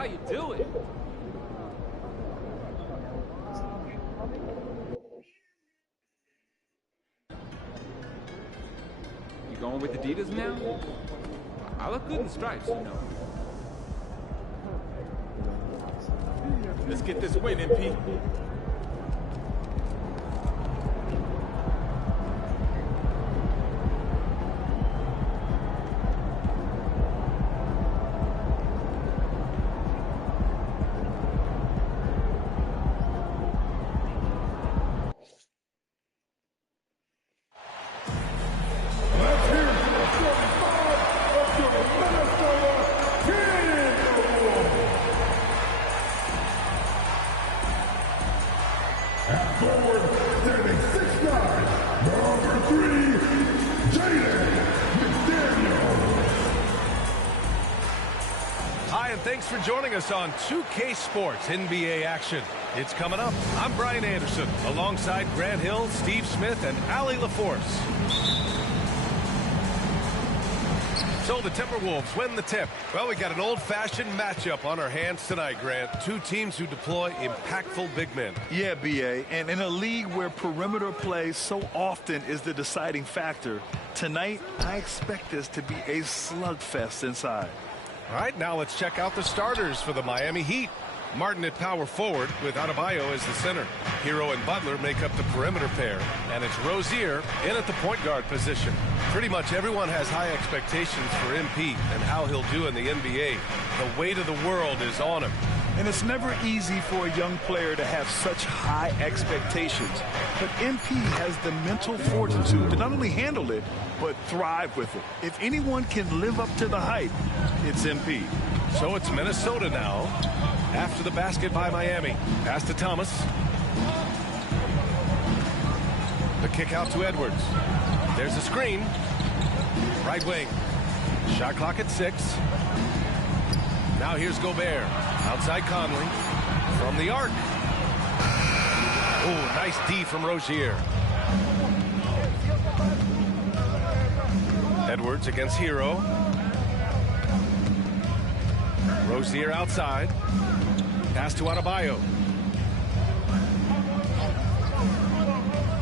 how you do it. You going with Adidas now? I look good in stripes, you know. Let's get this win, MP. Hi, and thanks for joining us on 2K Sports NBA action. It's coming up. I'm Brian Anderson, alongside Grant Hill, Steve Smith, and Allie LaForce. So the Timberwolves win the tip. Well, we got an old-fashioned matchup on our hands tonight, Grant. Two teams who deploy impactful big men. Yeah, B.A., and in a league where perimeter play so often is the deciding factor, tonight I expect this to be a slugfest inside. All right, now let's check out the starters for the Miami Heat. Martin at power forward with Adebayo as the center. Hero and Butler make up the perimeter pair. And it's Rozier in at the point guard position. Pretty much everyone has high expectations for MP and how he'll do in the NBA. The weight of the world is on him. And it's never easy for a young player to have such high expectations. But MP has the mental fortitude to not only handle it, but thrive with it. If anyone can live up to the hype, it's MP. So it's Minnesota now. After the basket by Miami. Pass to Thomas. The kick out to Edwards. There's a screen. Right wing. Shot clock at 6. Now here's Gobert. Outside Conley. From the arc. Oh, nice D from Rozier. Edwards against Hero. Rozier outside. Pass to Adebayo.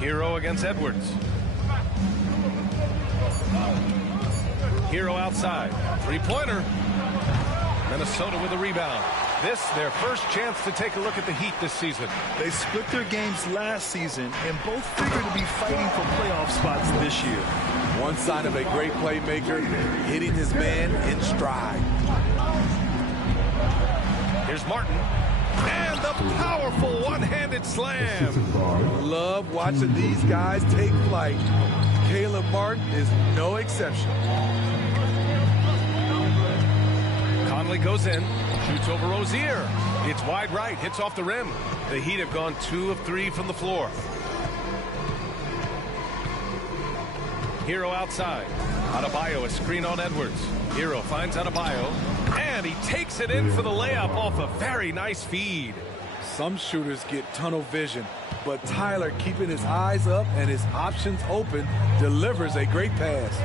Hero against Edwards. Hero outside. Three-pointer. Minnesota with a rebound. This, their first chance to take a look at the Heat this season. They split their games last season and both figure to be fighting for playoff spots this year. One sign of a great playmaker, hitting his man in stride. Here's Martin. And the powerful one-handed slam. Love watching these guys take flight. Caleb Martin is no exception. Conley goes in, shoots over Rozier. It's wide right, hits off the rim. The Heat have gone 2 of 3 from the floor. Hero outside. Adebayo, a screen on Edwards. Hero finds Adebayo, and he takes it in for the layup off a very nice feed. Some shooters get tunnel vision, but Tyler, keeping his eyes up and his options open, delivers a great pass.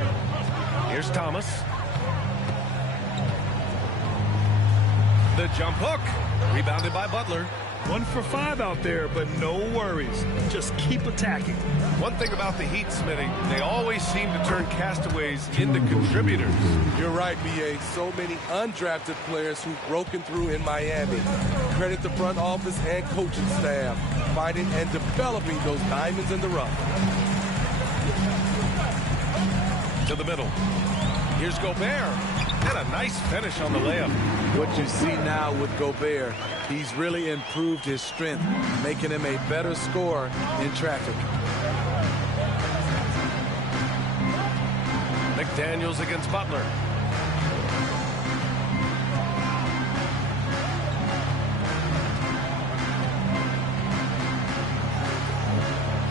Here's Thomas. The jump hook. Rebounded by Butler. 1 for 5 out there, but no worries. Just keep attacking. One thing about the Heat, Smitty, they always seem to turn castaways into contributors. You're right, B.A. So many undrafted players who've broken through in Miami. Credit the front office and coaching staff, finding and developing those diamonds in the rough. To the middle. Here's Gobert. And a nice finish on the layup. What you see now with Gobert, he's really improved his strength, making him a better scorer in traffic. McDaniels against Butler.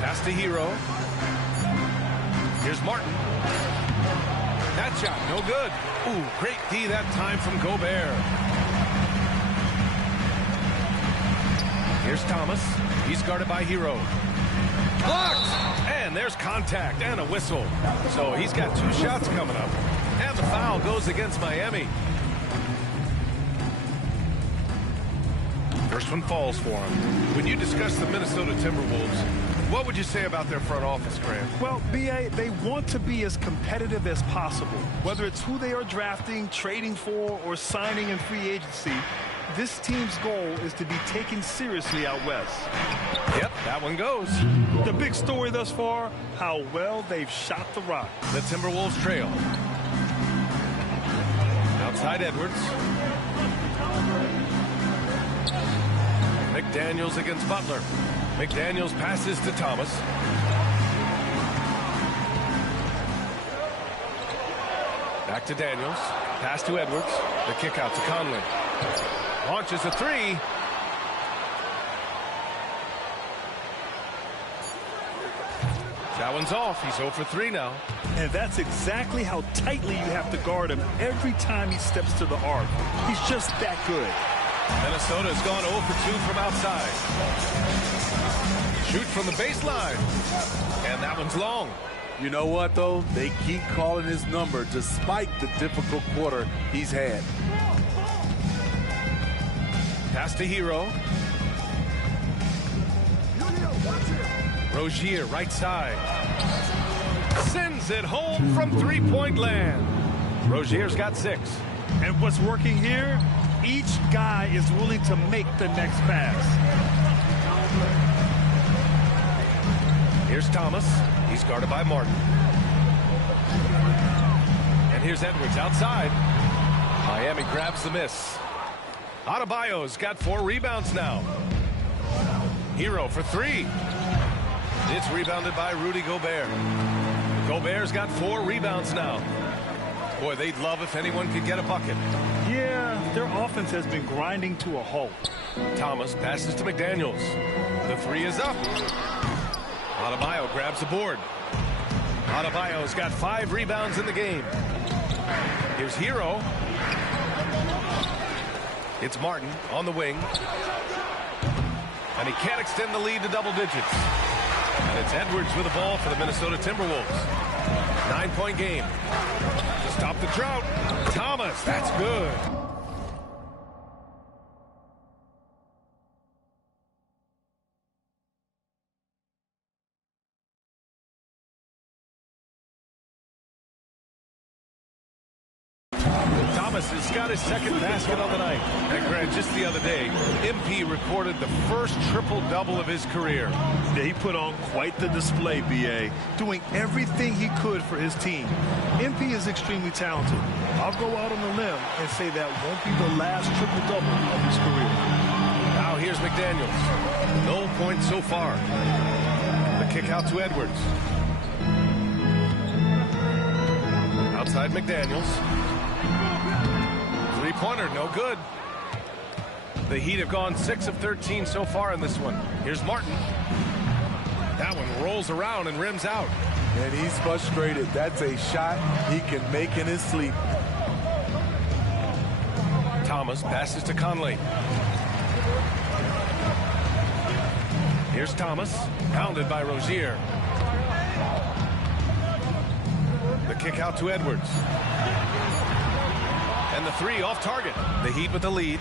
Pass to Hero. Here's Martin. That shot, no good. Ooh, great D that time from Gobert. Here's Thomas. He's guarded by Hero. Blocked! And there's contact and a whistle. So he's got 2 shots coming up. And the foul goes against Miami. first one falls for him. When you discuss the Minnesota Timberwolves, what would you say about their front office, Grant? Well, B.A., they want to be as competitive as possible. Whether it's who they are drafting, trading for, or signing in free agency, this team's goal is to be taken seriously out west. Yep, that one goes. The big story thus far, how well they've shot the rock. The Timberwolves trail. Outside Edwards. McDaniels against Butler. McDaniels passes to Thomas. Back to Daniels. Pass to Edwards. The kick out to Conley. Launches a three. That one's off. He's 0 for 3 now. And that's exactly how tightly you have to guard him every time he steps to the arc. He's just that good. Minnesota's gone 0 for 2 from outside. Shoot from the baseline. And that one's long. You know what, though? They keep calling his number despite the difficult quarter he's had. Pass to Hero. Rozier, right side. Sends it home from three-point land. Rozier's got 6. And what's working here? Each guy is willing to make the next pass. Here's Thomas. He's guarded by Martin. And here's Edwards outside. Miami grabs the miss. Adebayo's got 4 rebounds now. Hero for 3. It's rebounded by Rudy Gobert. Gobert's got 4 rebounds now. Boy, they'd love if anyone could get a bucket. Yeah, their offense has been grinding to a halt. Thomas passes to McDaniels. The 3 is up. Adebayo grabs the board. Adebayo's got 5 rebounds in the game. Here's Hero. It's Martin on the wing. And he can't extend the lead to double digits. And it's Edwards with the ball for the Minnesota Timberwolves. 9-point game. To stop the drought. Thomas, that's good. Thomas has got his second basket on the night. And Grant, just the other day, MP recorded the first triple-double of his career. Yeah, he put on quite the display, B.A., doing everything he could for his team. MP is extremely talented. I'll go out on a limb and say that won't be the last triple-double of his career. Now here's McDaniels. No points so far. The kick out to Edwards. Outside McDaniels. Three-pointer, no good. The Heat have gone 6 of 13 so far in this one. Here's Martin. That one rolls around and rims out. And he's frustrated. That's a shot he can make in his sleep. Thomas passes to Conley. Here's Thomas, pounded by Rozier. The kick out to Edwards. And the 3 off target. The Heat with the lead.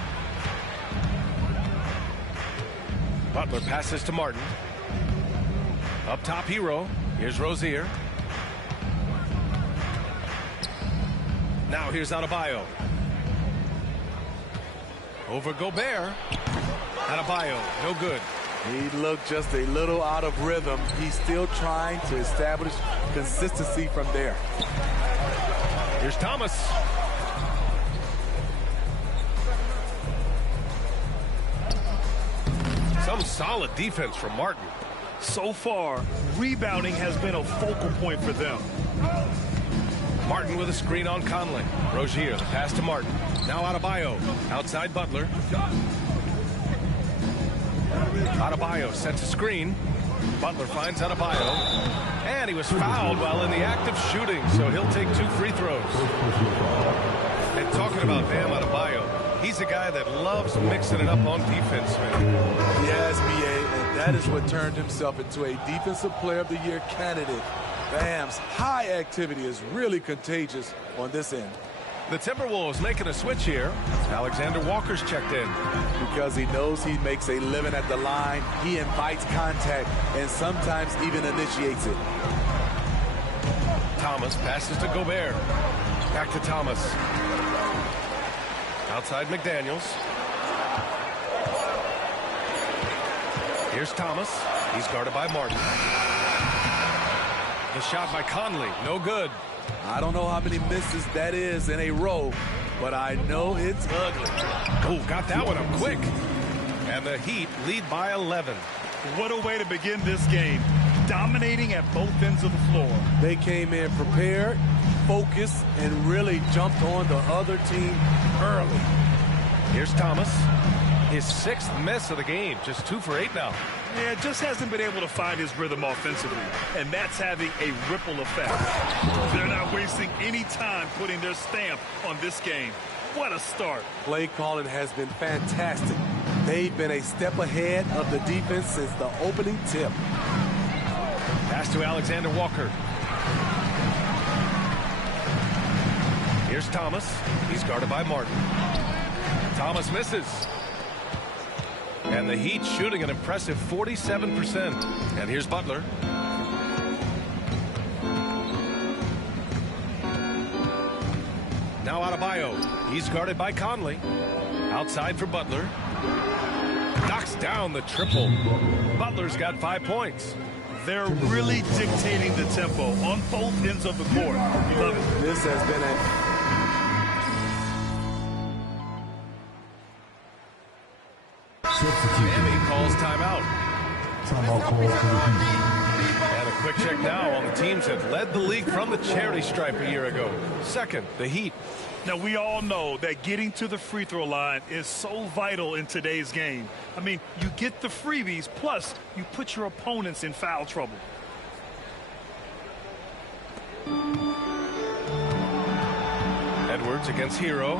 Butler passes to Martin. Up top, Hero. Here's Rozier. Now here's Adebayo. Over Gobert. Adebayo, no good. He looked just a little out of rhythm. He's still trying to establish consistency from there. Here's Thomas. Some solid defense from Martin. So far, rebounding has been a focal point for them. Martin with a screen on Conley. Rozier, the pass to Martin. Now Adebayo. Outside Butler. Adebayo sets a screen. Butler finds Adebayo. And he was fouled while in the act of shooting, so he'll take 2 free throws. And talking about Bam Adebayo, he's a guy that loves mixing it up on defense, man. Yes, B.A., and that is what turned himself into a Defensive Player of the Year candidate. Bam's high activity is really contagious on this end. The Timberwolves making a switch here. Alexander Walker's checked in. Because he knows he makes a living at the line, he invites contact and sometimes even initiates it. Thomas passes to Gobert. Back to Thomas. Outside McDaniels. Here's Thomas. He's guarded by Martin. The shot by Conley. No good. I don't know how many misses that is in a row, but I know it's ugly. Oh, got that one up quick. And the Heat lead by 11. What a way to begin this game. Dominating at both ends of the floor. They came in prepared, focused, and really jumped on the other team early. Here's Thomas. His 6th miss of the game. Just 2 for 8 now. Yeah, just hasn't been able to find his rhythm offensively, and that's having a ripple effect. They're not wasting any time putting their stamp on this game. What a start. Play calling has been fantastic. They've been a step ahead of the defense since the opening tip. Pass to Alexander Walker. Here's Thomas. He's guarded by Martin. Thomas misses. And the Heat shooting an impressive 47%. And here's Butler. Now Adebayo. He's guarded by Conley. Outside for Butler. Knocks down the triple. Butler's got 5 points. They're really dictating the tempo on both ends of the court. Love it. This has been a... Miami calls timeout. And a quick check now on the teams that led the league from the charity stripe a year ago. Second, the Heat. Now, we all know that getting to the free throw line is so vital in today's game. I mean, you get the freebies, plus you put your opponents in foul trouble. Edwards against Hero.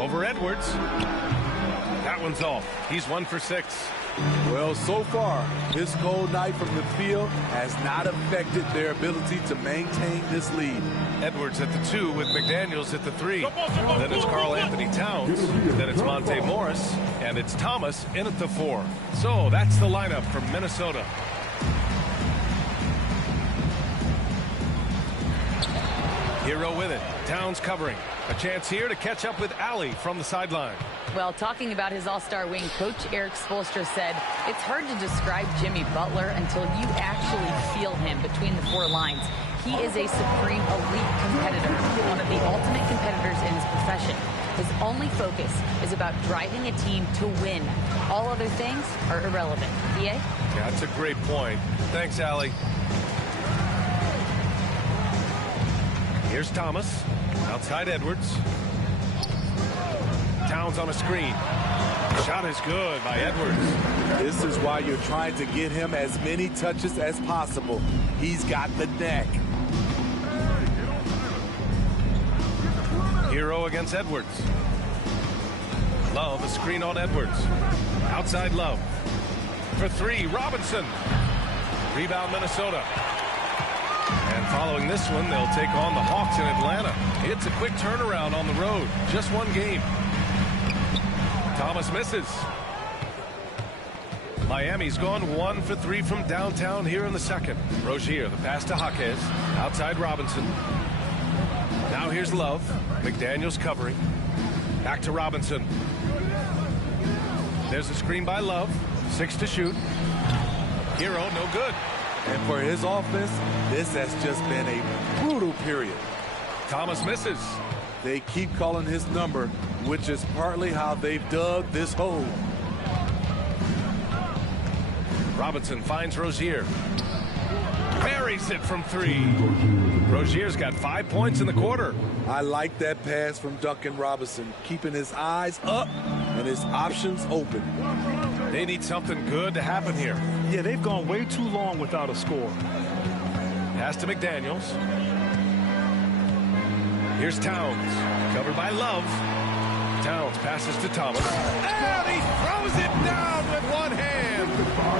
Over Edwards. That one's off. He's 1 for 6. Well, so far, this cold night from the field has not affected their ability to maintain this lead. Edwards at the 2 with McDaniels at the 3. Then it's Karl Anthony Towns. Then it's Monte Morris. And it's Thomas in at the 4. So that's the lineup from Minnesota. Hero with it. Towns covering. A chance here to catch up with Allie from the sideline. Well, talking about his all-star wing, Coach Eric Spoelstra said, it's hard to describe Jimmy Butler until you actually feel him between the 4 lines. He is a supreme elite competitor, one of the ultimate competitors in his profession. His only focus is about driving a team to win. All other things are irrelevant. PA? Yeah, that's a great point. Thanks, Allie. Here's Thomas. Outside Edwards. Towns on a screen. Shot is good by Edwards. This is why you're trying to get him as many touches as possible. He's got the neck. Hero against Edwards. Love, a screen on Edwards. Outside Love. For 3, Robinson. Rebound, Minnesota. And following this one, they'll take on the Hawks in Atlanta. It's a quick turnaround on the road. Just 1 game. Thomas misses. Miami's gone 1 for 3 from downtown here in the second. Rozier, the pass to Jaquez. Outside Robinson. Now here's Love. McDaniels covering. Back to Robinson. There's a screen by Love. 6 to shoot. Hero, no good. And for his offense, this has just been a brutal period. Thomas misses. They keep calling his number, which is partly how they've dug this hole. Robinson finds Rozier. Buries it from 3. Rozier's got 5 points in the quarter. I like that pass from Duncan Robinson, keeping his eyes up and his options open. They need something good to happen here. Yeah, they've gone way too long without a score. Pass to McDaniels. Here's Towns. Covered by Love. Towns passes to Thomas. And he throws it down with 1 hand.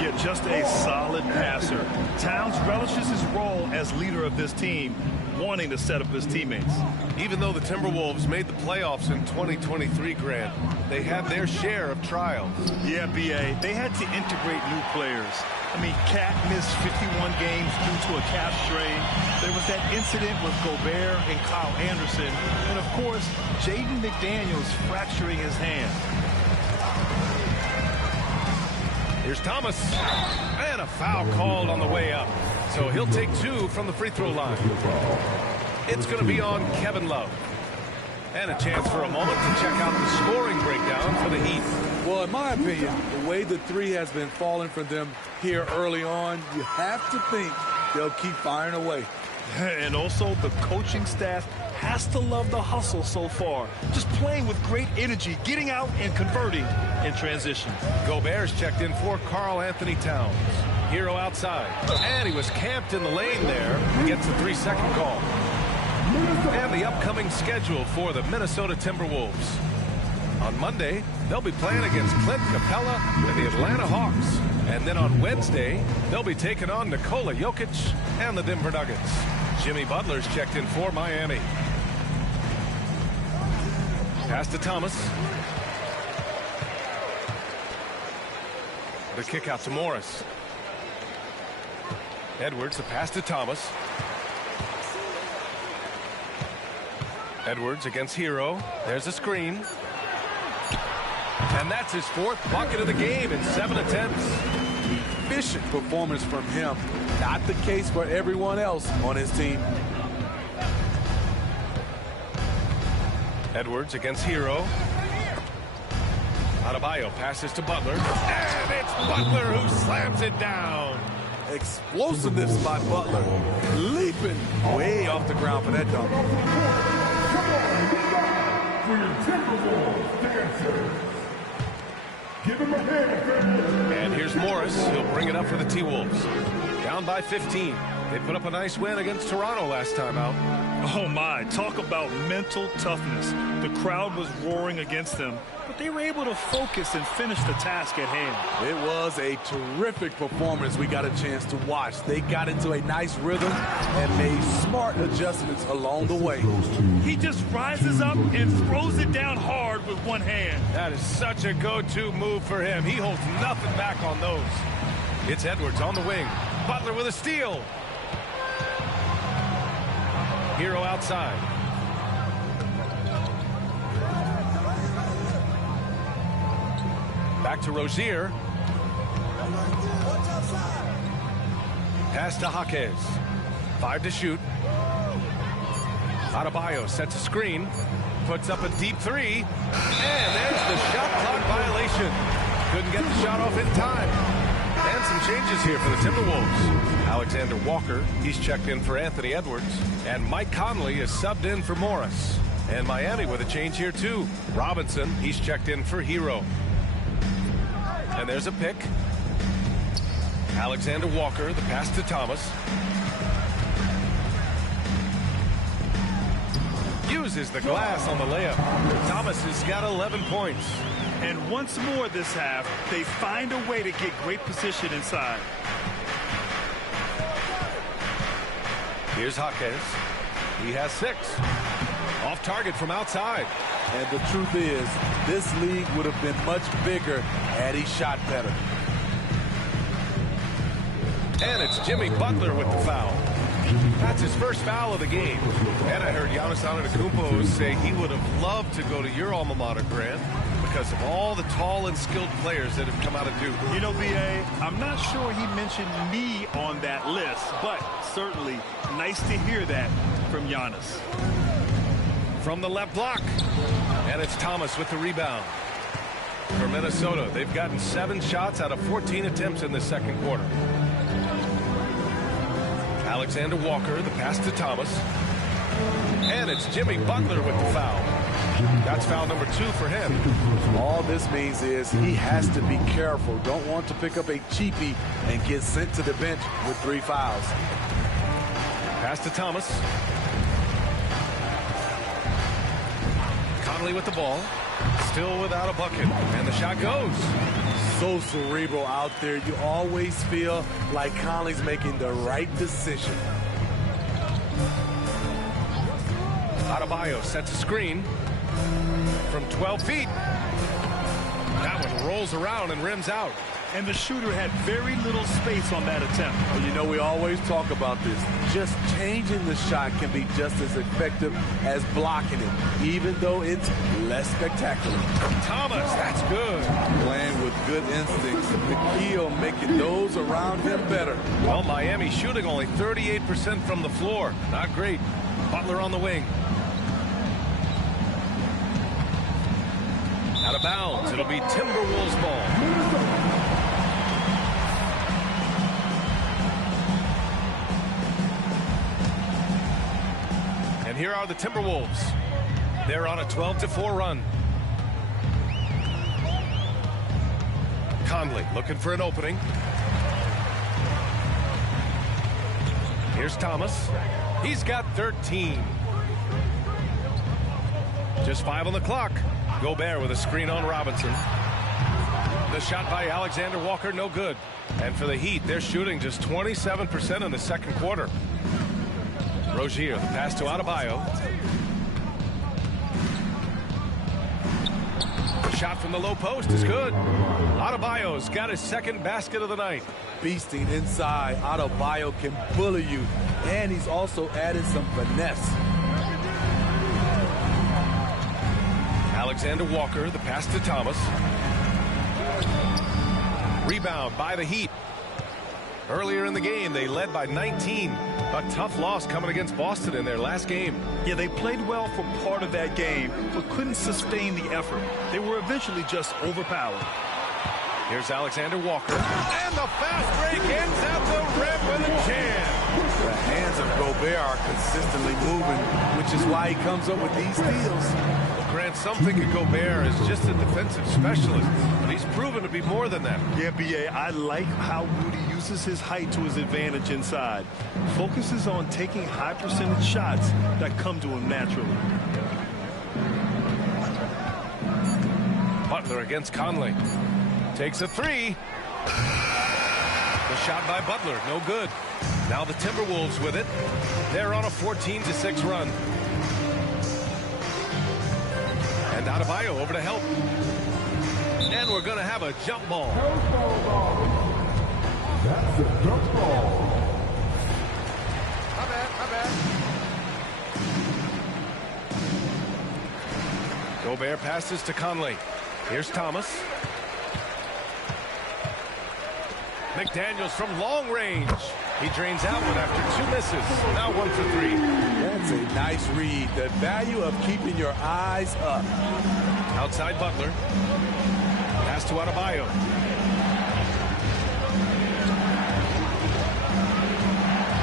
Yeah, just a solid passer. Towns relishes his role as leader of this team, wanting to set up his teammates. Even though the Timberwolves made the playoffs in 2023, Grant, they had their share of trials. Yeah, B.A., they had to integrate new players. I mean, Cat missed 51 games due to a calf strain. There was that incident with Gobert and Kyle Anderson. And, of course, Jaden McDaniels fracturing his hand. Here's Thomas. And a foul called on the way up. So he'll take 2 from the free throw line. It's going to be on Kevin Love. And a chance for a moment to check out the scoring breakdown for the Heat. Well, in my opinion, the way the three has been falling for them here early on, you have to think they'll keep firing away. And also, the coaching staff has to love the hustle so far. Just playing with great energy, getting out and converting in transition. Gobert's checked in for Karl Anthony Towns. Hero outside. And he was camped in the lane there. Gets a 3-second call. And the upcoming schedule for the Minnesota Timberwolves. On Monday, they'll be playing against Clint Capella and the Atlanta Hawks. And then on Wednesday, they'll be taking on Nikola Jokic and the Denver Nuggets. Jimmy Butler's checked in for Miami. Pass to Thomas. The kick out to Morris. Edwards, the pass to Thomas. Edwards against Hero. There's a screen. And that's his 4th bucket of the game in 7 attempts. Efficient performance from him. Not the case for everyone else on his team. Edwards against Hero. Adebayo passes to Butler. And it's Butler who slams it down. Explosiveness by Butler. Leaping way off the ground for that dunk. And here's Morris. He'll bring it up for the T-Wolves. Down by 15. They put up a nice win against Toronto last time out. Oh, my. Talk about mental toughness. The crowd was roaring against them, but they were able to focus and finish the task at hand. It was a terrific performance we got a chance to watch. They got into a nice rhythm and made smart adjustments along the way. He just rises up and throws it down hard with one hand. That is such a go-to move for him. He holds nothing back on those. It's Edwards on the wing. Butler with a steal. Hero outside. Back to Rozier. Pass to Jaquez. 5 to shoot. Adebayo sets a screen. Puts up a deep 3. And there's the shot clock violation. Couldn't get the shot off in time. And some changes here for the Timberwolves. Alexander Walker, he's checked in for Anthony Edwards. And Mike Conley is subbed in for Morris. And Miami with a change here too. Robinson, he's checked in for Hero. And there's a pick. Alexander Walker, the pass to Thomas. Uses the glass on the layup. Thomas has got 11 points. And once more this half, they find a way to get great position inside. Here's Jaquez. He has 6. Off target from outside. And the truth is, this league would have been much bigger had he shot better. And it's Jimmy Butler with the foul. That's his first foul of the game. And I heard Giannis Antetokounmpo say he would have loved to go to your alma mater, Grant, because of all the tall and skilled players that have come out of Duke. You know, B.A., I'm not sure he mentioned me on that list, but certainly nice to hear that from Giannis. From the left block. And it's Thomas with the rebound. For Minnesota, they've gotten 7 shots out of 14 attempts in the second quarter. Alexander Walker, the pass to Thomas. And it's Jimmy Butler with the foul. That's foul number 2 for him. All this means is he has to be careful. Don't want to pick up a cheapie and get sent to the bench with 3 fouls. Pass to Thomas. Conley with the ball. Still without a bucket. And the shot goes. So cerebral out there. You always feel like Conley's making the right decision. Adebayo sets a screen from 12 feet. That one rolls around and rims out. And the shooter had very little space on that attempt. Well, you know, we always talk about this. Just changing the shot can be just as effective as blocking it, even though it's less spectacular. Thomas, that's good. Playing with good instincts. McKeel making those around him better. Well, Miami shooting only 38% from the floor. Not great. Butler on the wing. Out of bounds. It'll be Timberwolves ball. And here are the Timberwolves. They're on a 12-4 run. Conley looking for an opening. Here's Thomas. He's got 13. Just 5 on the clock. Gobert with a screen on Robinson. The shot by Alexander Walker, no good. And for the Heat, they're shooting just 27% in the second quarter. Rozier, the pass to Adebayo. The shot from the low post is good. Adebayo's got his second basket of the night. Beasting inside. Adebayo can bully you. And he's also added some finesse. Alexander Walker, the pass to Thomas. Rebound by the Heat. Earlier in the game, they led by 19. A tough loss coming against Boston in their last game. Yeah, they played well for part of that game, but couldn't sustain the effort. They were eventually just overpowered. Here's Alexander Walker. And the fast break ends at the rim with a jam. The hands of Gobert are consistently moving, which is why he comes up with these steals. Grant, some think of Gobert as just a defensive specialist, but he's proven to be more than that. Yeah, B.A., I like how Rudy uses his height to his advantage inside. Focuses on taking high percentage shots that come to him naturally. Butler against Conley. Takes a three. The shot by Butler, no good. Now the Timberwolves with it. They're on a 14-6 run. And Adebayo over to help. And we're going to have a jump ball. That's a jump ball. My bad. Gobert passes to Conley. Here's Thomas. McDaniels from long range. He drains out one after 2 misses. Now 1 for 3. That's a nice read. The value of keeping your eyes up. Outside Butler. Pass to Adebayo.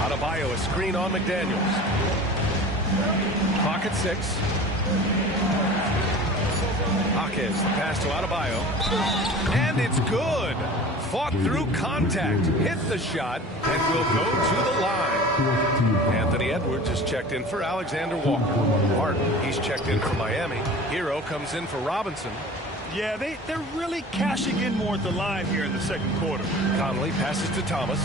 Adebayo, a screen on McDaniels. Clock at 6. Hawkins, the pass to Adebayo. And it's good. Fought through contact, hit the shot, and will go to the line. Anthony Edwards is checked in for Alexander Walker. Harden, he's checked in for Miami. Hero comes in for Robinson. Yeah, they're really cashing in more at the line here in the second quarter. Conley passes to Thomas.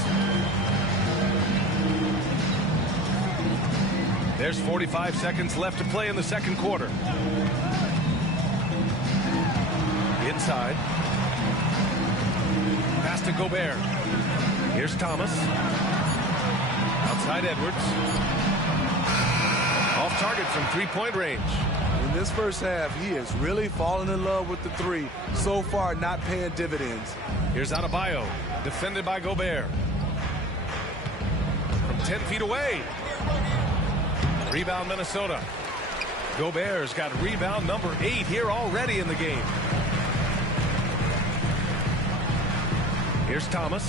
There's 45 seconds left to play in the second quarter. Inside. Pass to Gobert. Here's Thomas. Outside Edwards. Off target from three-point range. In this first half, he has really fallen in love with the three. So far, not paying dividends. Here's Adebayo, defended by Gobert. From 10 feet away. Rebound Minnesota. Gobert's got rebound number 8 here already in the game. Here's Thomas.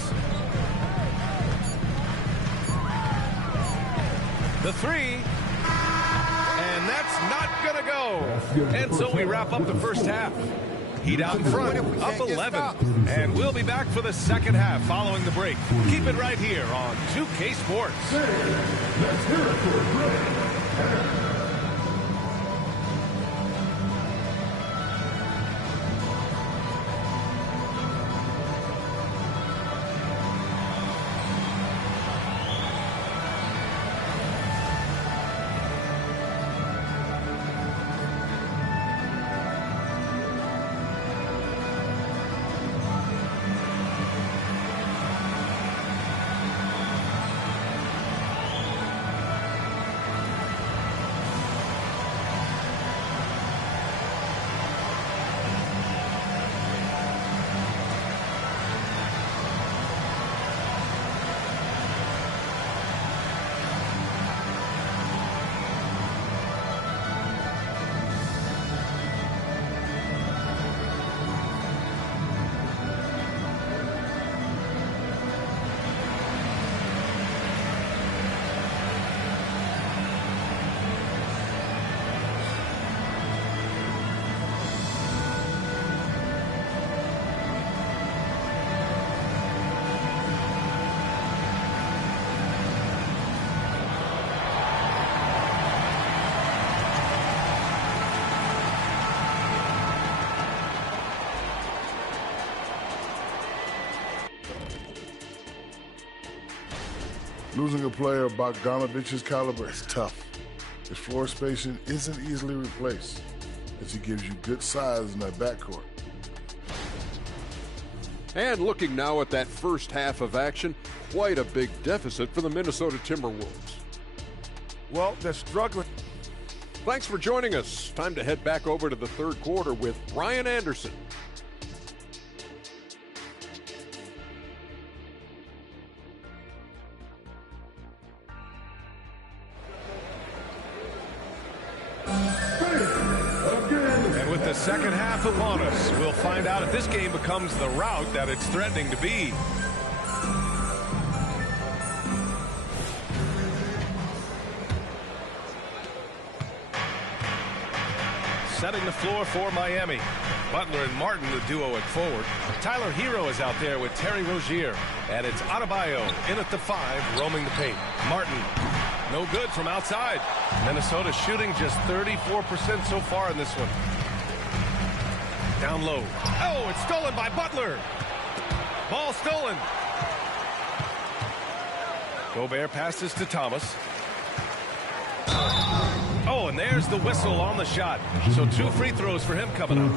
The three. And that's not going to go. And so we wrap up the first half. Heat out in front, up 11. And we'll be back for the second half following the break. Keep it right here on 2K Sports. Let's hear it for Greg. Losing a player of Bogdanovich's caliber is tough. His floor spacing isn't easily replaced, as he gives you good size in that backcourt. And looking now at that first half of action, quite a big deficit for the Minnesota Timberwolves. Well, they're struggling. Thanks for joining us. Time to head back over to the third quarter with Brian Anderson. And with the second half upon us, we'll find out if this game becomes the rout that it's threatening to be. Setting the floor for Miami. Butler and Martin, the duo at forward. Tyler Hero is out there with Terry Rozier. And it's Adebayo in at the 5, roaming the paint. Martin, no good from outside. Minnesota shooting just 34% so far in this one. Down low. Oh, it's stolen by Butler. Ball stolen. Gobert passes to Thomas. Oh, and there's the whistle on the shot. So 2 free throws for him coming up.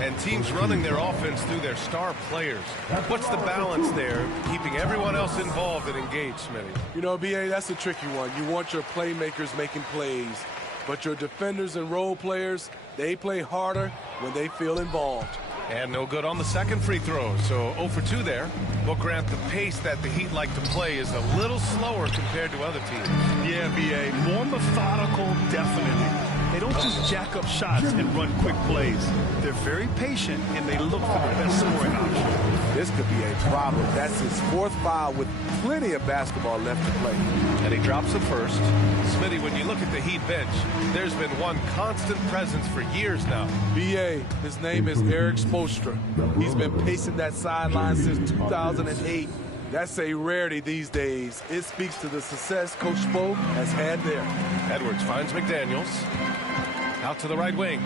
And teams running their offense through their star players. What's the balance there, keeping everyone else involved and engaged, Smitty? You know, B.A., that's a tricky one. You want your playmakers making plays, but your defenders and role players, they play harder when they feel involved. And no good on the second free throw, so 0 for 2 there. We'll grant the pace that the Heat like to play is a little slower compared to other teams. Yeah, B.A., more methodical, definitely. They don't just jack up shots and run quick plays. They're very patient, and they look for the best scoring option. This could be a problem. That's his 4th foul with plenty of basketball left to play. And he drops the first. Smitty, when you look at the Heat bench, there's been one constant presence for years now. B.A., his name is Erik Spoelstra. He's been pacing that sideline since 2008. That's a rarity these days. It speaks to the success Coach Spo has had there. Edwards finds McDaniels. Out to the right wing.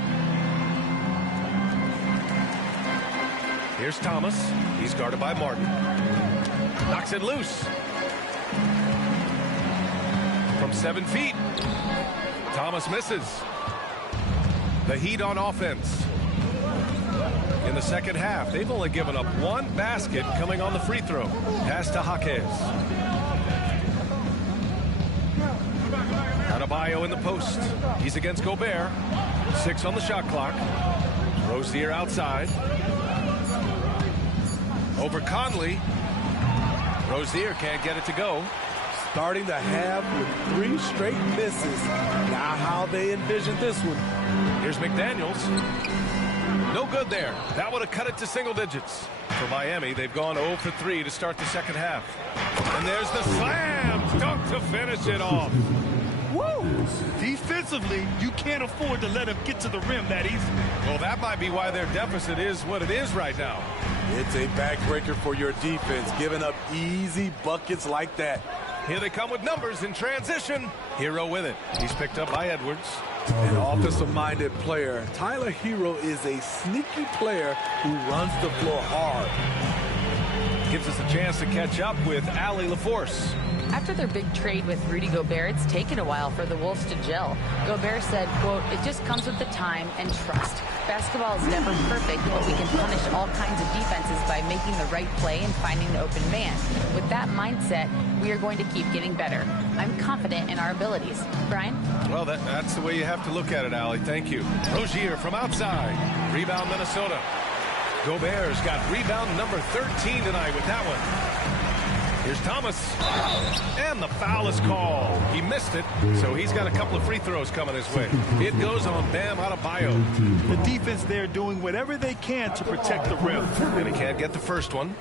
Here's Thomas. He's guarded by Martin. Knocks it loose. From 7 feet. Thomas misses. The Heat on offense. In the second half, they've only given up 1 basket coming on the free throw. Pass to Jaquez. Adebayo in the post. He's against Gobert. 6 on the shot clock. Rozier outside. Over Conley. Rozier can't get it to go. Starting the half with 3 straight misses. Now how they envision this one. Here's McDaniels. No good there. That would have cut it to single digits. For Miami, they've gone 0 for 3 to start the second half. And there's the slam dunk to finish it off. Woo! Defensively, you can't afford to let him get to the rim that easily. Well, that might be why their deficit is what it is right now. It's a backbreaker for your defense, giving up easy buckets like that. Here they come with numbers in transition. Hero with it. He's picked up by Edwards. An offensive-minded player. Tyler Hero is a sneaky player who runs the floor hard. Gives us a chance to catch up with Allie LaForce. After their big trade with Rudy Gobert, it's taken a while for the Wolves to gel. Gobert said, quote, "It just comes with the time and trust. Basketball is never perfect, but we can punish all kinds of defenses by making the right play and finding the open man. With that mindset, we are going to keep getting better. I'm confident in our abilities." Brian? Well, that's the way you have to look at it, Allie. Thank you. Rozier from outside. Rebound Minnesota. Gobert's got rebound number 13 tonight with that one. Here's Thomas. And the foul is called. He missed it, so he's got a couple of free throws coming his way. It goes on Bam Adebayo. The defense there doing whatever they can to protect the rim. And he can't get the first one.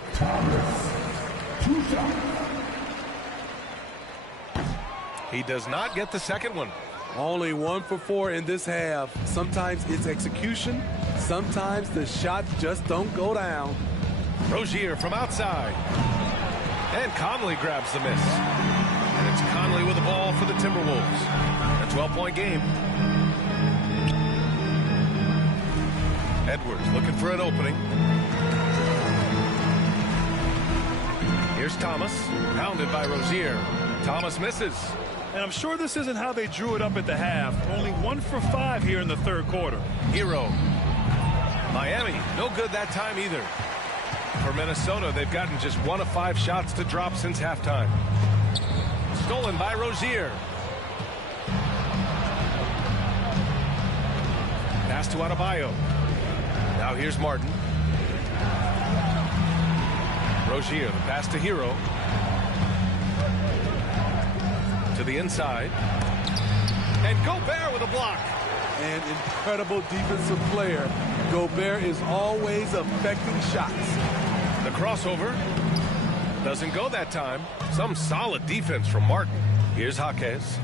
He does not get the second one. Only 1 for 4 in this half. Sometimes it's execution. Sometimes the shots just don't go down. Rozier from outside. And Conley grabs the miss. And it's Conley with the ball for the Timberwolves. A 12-point game. Edwards looking for an opening. Here's Thomas, pounded by Rozier. Thomas misses. And I'm sure this isn't how they drew it up at the half. Only 1 for 5 here in the third quarter. Hero. Miami, no good that time either. For Minnesota, they've gotten just 1 of 5 shots to drop since halftime. Stolen by Rozier. Pass to Adebayo. Now here's Martin. Rozier, the pass to Hero. To the inside. And Gobert with a block. An incredible defensive player. Gobert is always affecting shots. The crossover doesn't go that time. Some solid defense from Martin. Here's Jaquez.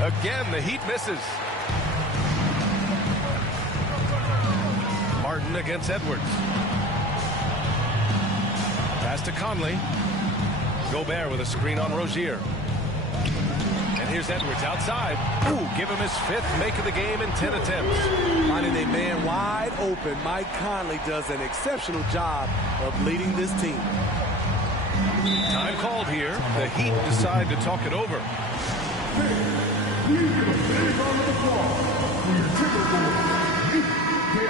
Again, the Heat misses. Martin against Edwards. Pass to Conley. Gobert with a screen on Rozier. And here's Edwards outside. Ooh, give him his 5th make of the game in 10 attempts. Finding a man wide open, Mike Conley does an exceptional job of leading this team. Time called here. The Heat decide to talk it over.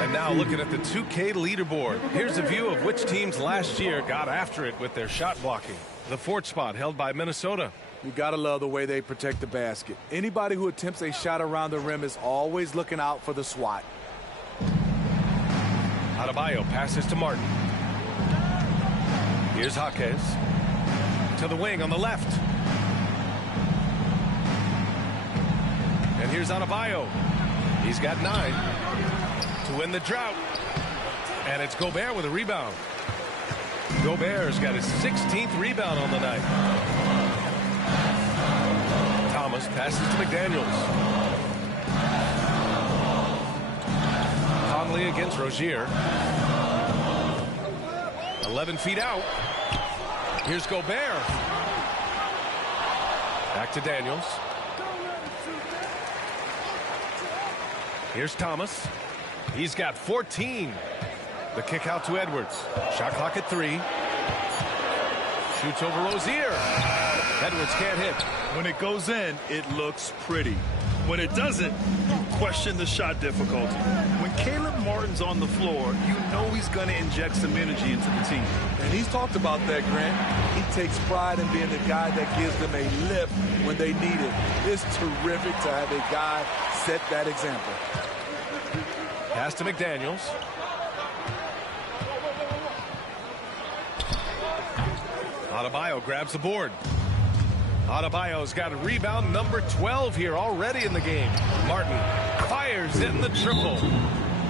And now looking at the 2K leaderboard. Here's a view of which teams last year got after it with their shot blocking. The 4th spot held by Minnesota. You gotta love the way they protect the basket. Anybody who attempts a shot around the rim is always looking out for the swat. Adebayo passes to Martin. Here's Jaquez. To the wing on the left. And here's Adebayo. He's got 9 to win the drought. And it's Gobert with a rebound. Gobert's got his 16th rebound on the night. Thomas passes to McDaniels. Conley against Rozier. 11 feet out. Here's Gobert. Back to Daniels. Here's Thomas. He's got 14. The kick out to Edwards. Shot clock at 3. Shoots over Rozier. Edwards can't hit. When it goes in, it looks pretty. When it doesn't, you question the shot difficulty. When Caleb Martin's on the floor, you know he's going to inject some energy into the team. And he's talked about that, Grant. He takes pride in being the guy that gives them a lift when they need it. It's terrific to have a guy set that example. Pass to McDaniels. Adebayo grabs the board. Adebayo's got a rebound number 12 here already in the game. Martin fires in the triple.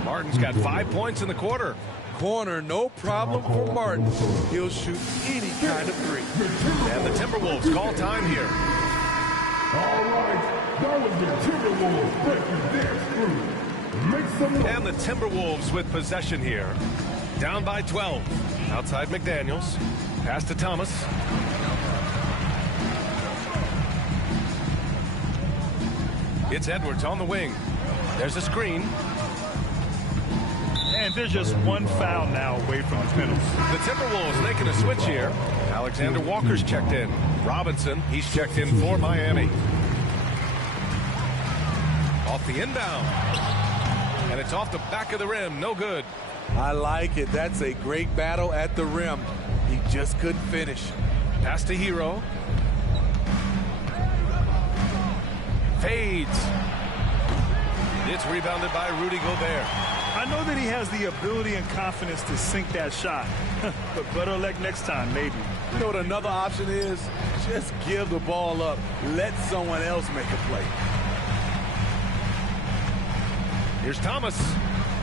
Martin's got 5 points in the quarter. Corner, no problem for Martin. He'll shoot any kind of 3. And the Timberwolves call time here. All right, that was the Timberwolves breaking their screw. Make some noise. And the Timberwolves with possession here. Down by 12. Outside McDaniels. Pass to Thomas. It's Edwards on the wing. There's a screen. And they're just 1 foul now away from the penalty. The Timberwolves making a switch here. Alexander Walker's checked in. Robinson, he's checked in for Miami. Off the inbound. And it's off the back of the rim. No good. I like it. That's a great battle at the rim. He just couldn't finish. Pass to Hero. Fades. It's rebounded by Rudy Gobert. I know that he has the ability and confidence to sink that shot. But better luck next time, maybe. You know what another option is? Just give the ball up. Let someone else make a play. Here's Thomas.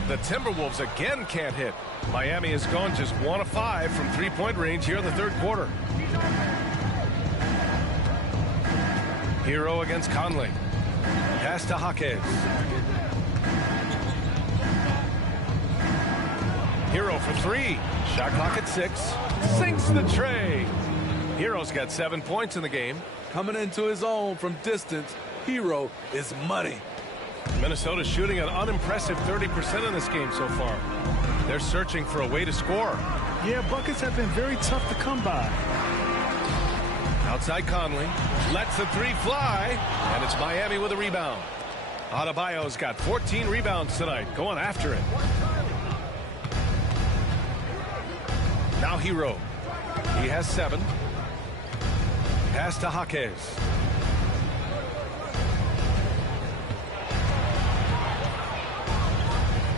The Timberwolves again can't hit. Miami has gone just 1 of 5 from 3-point range here in the third quarter. Hero against Conley. Pass to Jaquez. Hero for 3. Shot clock at 6. Sinks the tray. Hero's got 7 points in the game. Coming into his own from distance, Hero is money. Minnesota's shooting an unimpressive 30% in this game so far. They're searching for a way to score. Yeah, buckets have been very tough to come by. Outside Conley. Lets the three fly. And it's Miami with a rebound. Adebayo's got 14 rebounds tonight. Going after it. Now Hero. He has 7. Pass to Jaquez.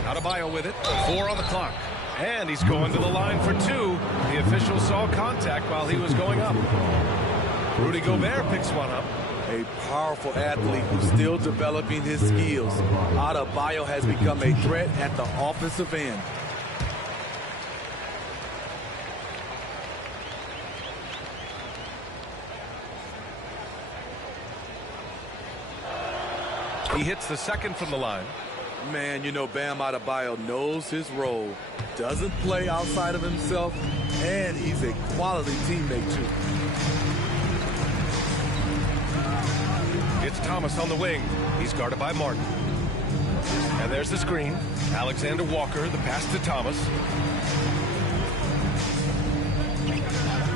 Adebayo with it. 4 on the clock. And he's going to the line for 2. The official saw contact while he was going up. Rudy Gobert picks one up. A powerful athlete who's still developing his skills. Adebayo has become a threat at the offensive end. He hits the second from the line. Man, you know, Bam Adebayo knows his role, doesn't play outside of himself, and he's a quality teammate, too. It's Thomas on the wing. He's guarded by Martin. And there's the screen. Alexander Walker, the pass to Thomas.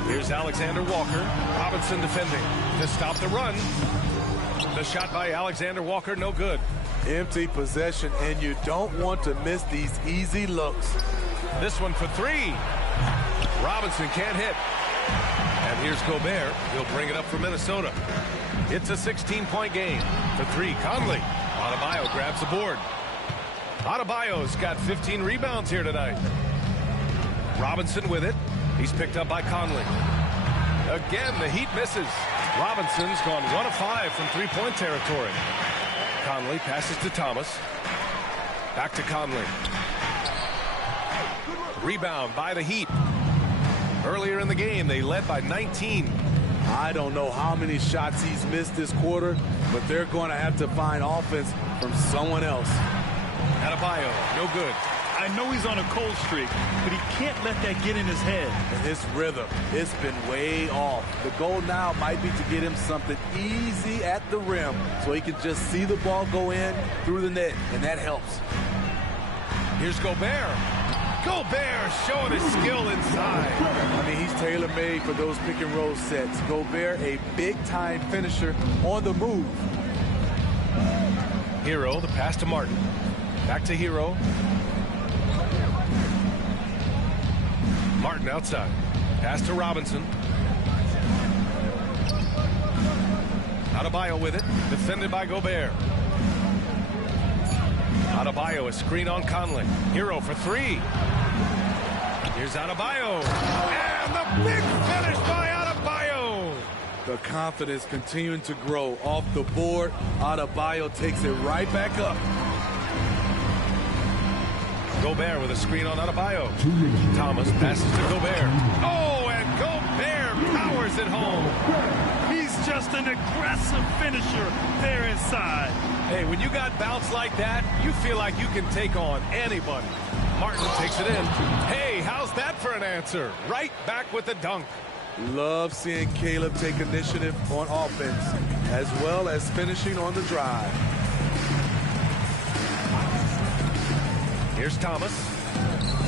Here's Alexander Walker. Robinson defending to stop the run. The shot by Alexander Walker, no good. Empty possession, and you don't want to miss these easy looks. This one for 3. Robinson can't hit. And here's Gobert. He'll bring it up for Minnesota. It's a 16-point game. For 3, Conley. Adebayo grabs the board. Adebayo's got 15 rebounds here tonight. Robinson with it. He's picked up by Conley. Again, the Heat misses. Robinson's gone 1 of 5 from three-point territory. Conley passes to Thomas. Back to Conley. Rebound by the Heat. Earlier in the game, they led by 19. I don't know how many shots he's missed this quarter, but they're going to have to find offense from someone else. Adebayo, no good. I know he's on a cold streak, but he can't let that get in his head. And his rhythm, it's been way off. The goal now might be to get him something easy at the rim so he can just see the ball go in through the net, and that helps. Here's Gobert. Gobert showing his skill inside. I mean, he's tailor-made for those pick-and-roll sets. Gobert, a big-time finisher on the move. Hero, the pass to Martin. Back to Hero. Martin outside. Pass to Robinson. Adebayo with it. Defended by Gobert. Adebayo, a screen on Conley. Hero for 3. Here's Adebayo. And the big finish by Adebayo. The confidence continuing to grow off the board. Adebayo takes it right back up. Gobert with a screen on Adebayo. Thomas passes to Gobert. Oh, and Gobert powers it home. He's just an aggressive finisher there inside. Hey, when you got bounce like that, you feel like you can take on anybody. Martin takes it in. Hey, how's that for an answer? Right back with the dunk. Love seeing Caleb take initiative on offense, as well as finishing on the drive. Here's Thomas.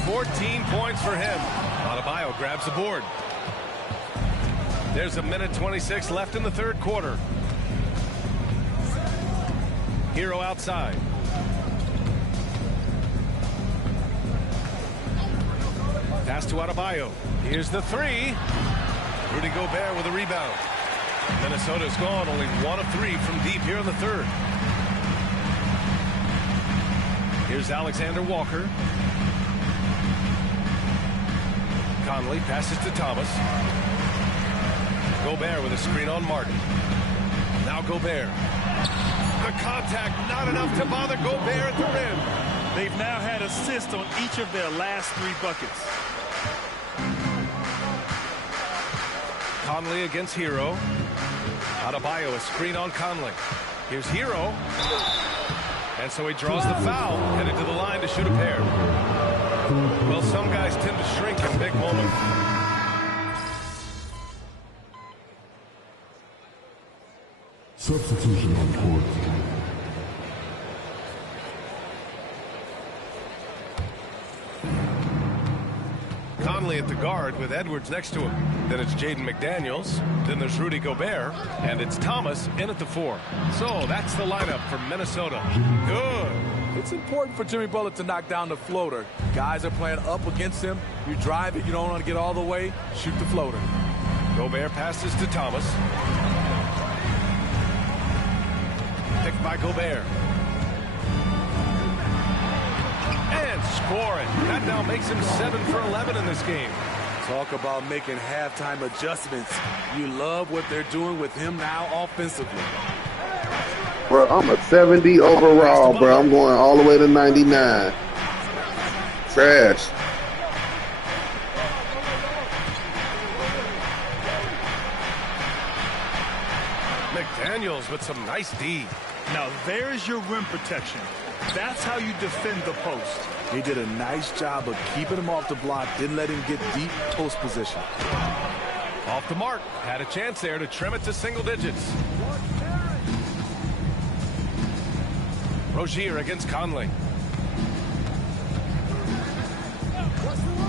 14 points for him. Adebayo grabs the board. There's a minute 26 left in the third quarter. Hero outside. Pass to Adebayo. Here's the 3. Rudy Gobert with a rebound. Minnesota's gone only 1 of 3 from deep here in the third. Here's Alexander Walker. Conley passes to Thomas. Gobert with a screen on Martin. Now Gobert. The contact not enough to bother Gobert at the rim. They've now had assists on each of their last 3 buckets. Conley against Hero. Adebayo, a screen on Conley. Here's Hero. And so he draws the foul, headed to the line to shoot a pair. Well, some guys tend to shrink in big moments. Substitution on court. Conley at the guard with Edwards next to him. Then it's Jaden McDaniels. Then there's Rudy Gobert. And it's Thomas in at the 4. So that's the lineup for Minnesota. Good. It's important for Jimmy Butler to knock down the floater. Guys are playing up against him. You drive it, you don't want to get all the way, shoot the floater. Gobert passes to Thomas. Picked by Gobert. And scoring. That now makes him 7 for 11 in this game. Talk about making halftime adjustments. You love what they're doing with him now offensively. Bro, I'm a 70 overall, bro. I'm going all the way to 99. Trash. McDaniels with some nice D. Now there's your rim protection. That's how you defend the post. He did a nice job of keeping him off the block, didn't let him get deep post position. Off the mark. Had a chance there to trim it to single digits. Rozier against Conley.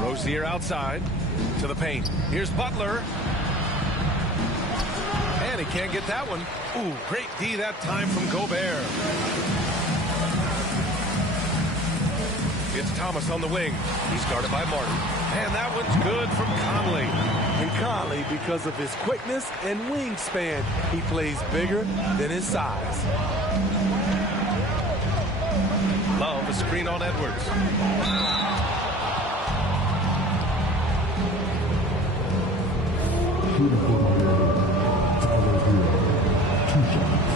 Rozier outside to the paint. Here's Butler. And he can't get that one. Ooh, great D that time from Gobert. It's Thomas on the wing. He's guarded by Martin. And that one's good from Conley. And Conley, because of his quickness and wingspan, he plays bigger than his size. Love a screen on Edwards.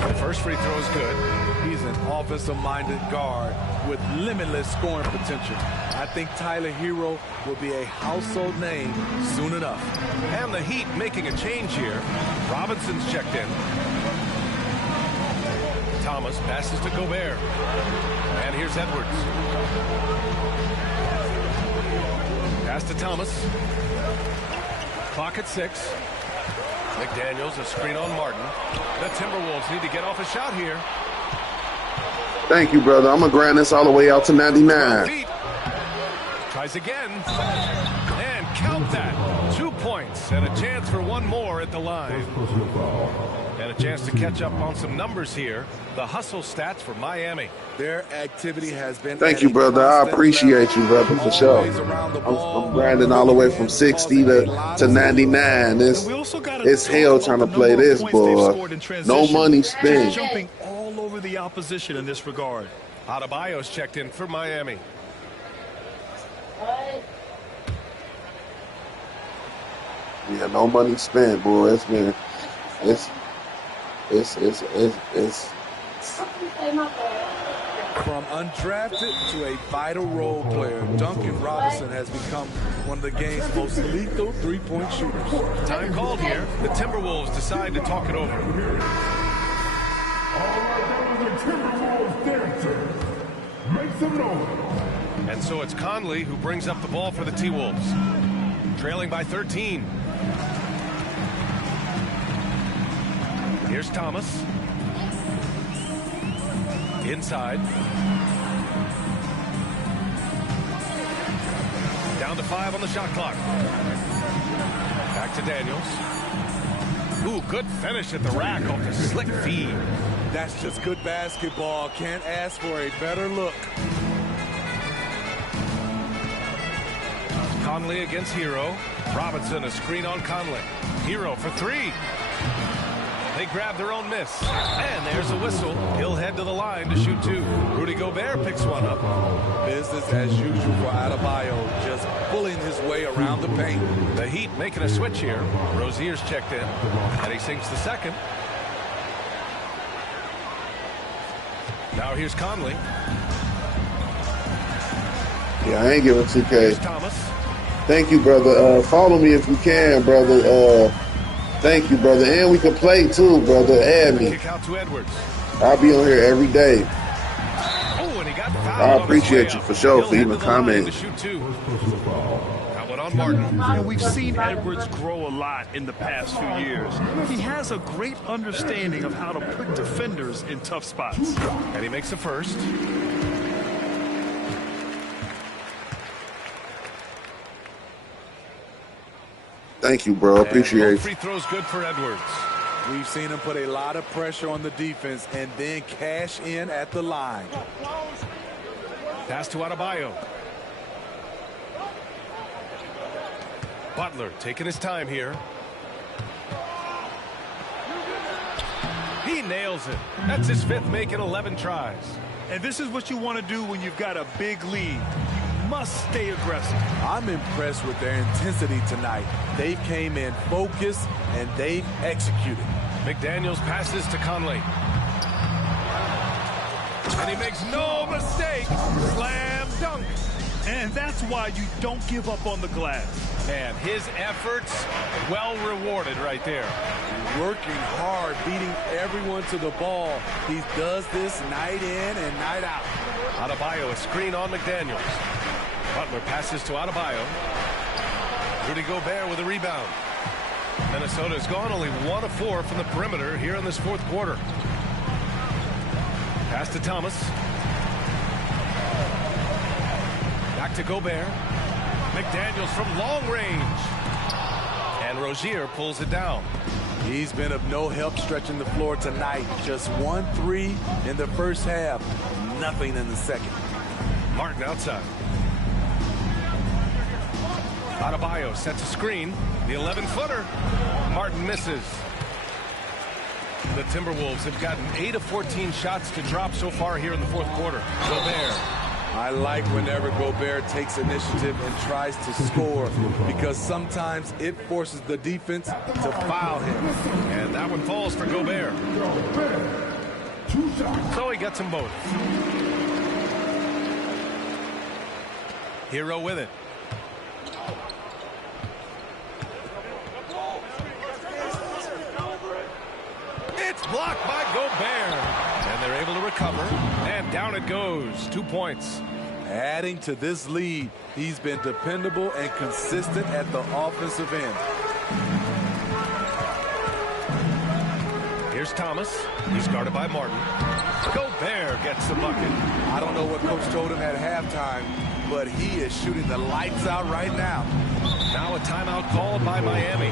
The first free throw is good. He's an offensive-minded guard with limitless scoring potential. I think Tyler Hero will be a household name soon enough. And the Heat making a change here. Robinson's checked in. Thomas passes to Gobert. And here's Edwards. Pass to Thomas. Clock at 6. McDaniels, a screen on Martin. The Timberwolves need to get off a shot here. Thank you, brother. I'm going to grind this all the way out to 99. Tries again. And count that. 2 points and a chance for one more at the line. And a chance to catch up on some numbers here. The hustle stats for Miami. Their activity has been. Thank you, brother. I appreciate you, brother, for sure. I'm grinding all the way from 60 to 99. It's hell trying to play this, boy. No money spent. Jumping all over the opposition in this regard. Adebayo's checked in for Miami. Yeah, no money spent, boy. It's From undrafted to a vital role player, Duncan Robinson has become one of the game's most lethal three-point shooters. Time called here. The Timberwolves decide to talk it over. All right, that was the Timberwolves dancer. Make some noise. And so it's Conley who brings up the ball for the T-Wolves. Trailing by 13. Here's Thomas. Inside. Down to 5 on the shot clock. Back to Daniels. Ooh, good finish at the rack off the slick feed. That's just good basketball. Can't ask for a better look. Conley against Hero. Robinson, a screen on Conley. Hero for 3. They grab their own miss. And there's a whistle. He'll head to the line to shoot 2. Rudy Gobert picks one up. Business as usual for Adebayo, just pulling his way around the paint. The Heat making a switch here. Rozier's checked in. And he sinks the second. Now here's Conley. Yeah, I ain't giving 2K. Here's Thomas. Thank you, brother. Follow me if you can, brother. Thank you, brother. And we can play too, brother. Add me. Kick out to Edwards. I'll be on here every day. Oh, and he got fouled. I appreciate you for sure for even commenting. That one on Martin. And we've seen Edwards grow a lot in the past few years. He has a great understanding of how to put defenders in tough spots. And he makes the first. Thank you, bro. Appreciate it. Free throws good for Edwards. We've seen him put a lot of pressure on the defense and then cash in at the line. Pass to Adebayo. Butler taking his time here. He nails it. That's his 5th make in 11 tries. And this is what you want to do when you've got a big lead. You must stay aggressive. I'm impressed with their intensity tonight. They came in focused and they've executed. McDaniels passes to Conley. And he makes no mistake. Slam dunk. And that's why you don't give up on the glass. Man, his efforts well rewarded right there. Working hard, beating everyone to the ball. He does this night in and night out. Adebayo, a screen on McDaniels. Butler passes to Adebayo. Rudy Gobert with a rebound. Minnesota's gone only 1 of 4 from the perimeter here in this 4th quarter. Pass to Thomas. Back to Gobert. McDaniels from long range. And Rozier pulls it down. He's been of no help stretching the floor tonight. Just 1 3 in the first half. Nothing in the second. Martin outside. Adebayo sets a screen. The 11-footer. Martin misses. The Timberwolves have gotten 8 of 14 shots to drop so far here in the 4th quarter. Gobert. I like whenever Gobert takes initiative and tries to score because sometimes it forces the defense to foul him. And that one falls for Gobert. So he gets them both. Hero with it. It's blocked by Gobert. And they're able to recover. And down it goes. 2 points. Adding to this lead, he's been dependable and consistent at the offensive end. Here's Thomas. He's guarded by Martin. Gobert gets the bucket. I don't know what Coach told him at halftime, but he is shooting the lights out right now. Now a timeout called by Miami.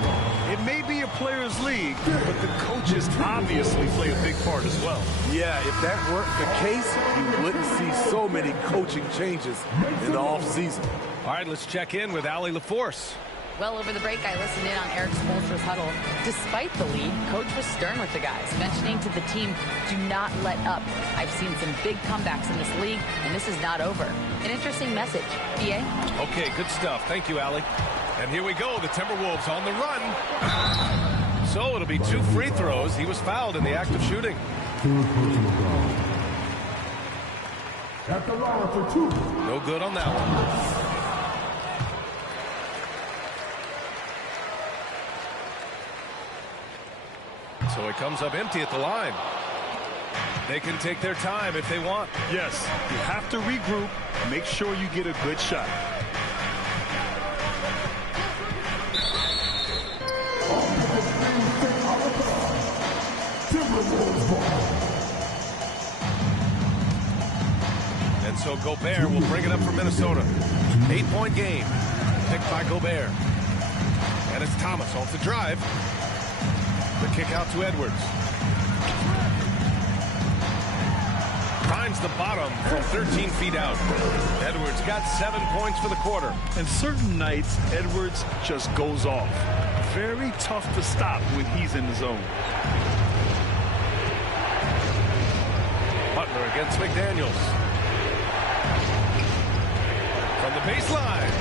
It may be a players' league, but the coaches obviously play a big part as well. Yeah, if that weren't the case, you wouldn't see so many coaching changes in the offseason. All right, let's check in with Allie LaForce. Well, over the break, I listened in on Eric Spoelstra's huddle. Despite the lead, Coach was stern with the guys, mentioning to the team, do not let up. I've seen some big comebacks in this league, and this is not over. An interesting message. BA? Okay, good stuff. Thank you, Allie. And here we go, the Timberwolves on the run. So it'll be 2 free throws. He was fouled in the act of shooting. At the line for 2. No good on that one. So it comes up empty at the line. They can take their time if they want. Yes, you have to regroup. Make sure you get a good shot. And so Gobert will bring it up for Minnesota. 8-point game. Picked by Gobert. And it's Thomas off the drive. The kick out to Edwards. Finds the bottom from 13 feet out. Edwards got 7 points for the quarter. And certain nights, Edwards just goes off. Very tough to stop when he's in the zone. Butler against McDaniels. From the baseline.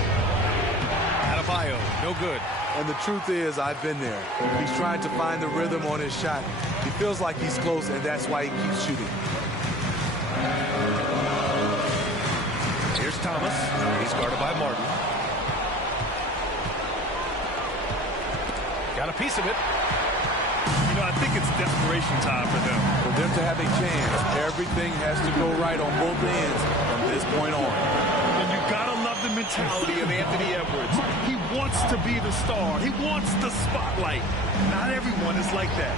Adebayo, no good. And the truth is, I've been there. He's trying to find the rhythm on his shot. He feels like he's close, and that's why he keeps shooting. Here's Thomas. He's guarded by Martin. Got a piece of it. You know, I think it's desperation time for them. For them to have a chance, everything has to go right on both ends from this point on. And you gotta love the mentality of Anthony Edwards. He wants to be the star. He wants the spotlight. Not everyone is like that.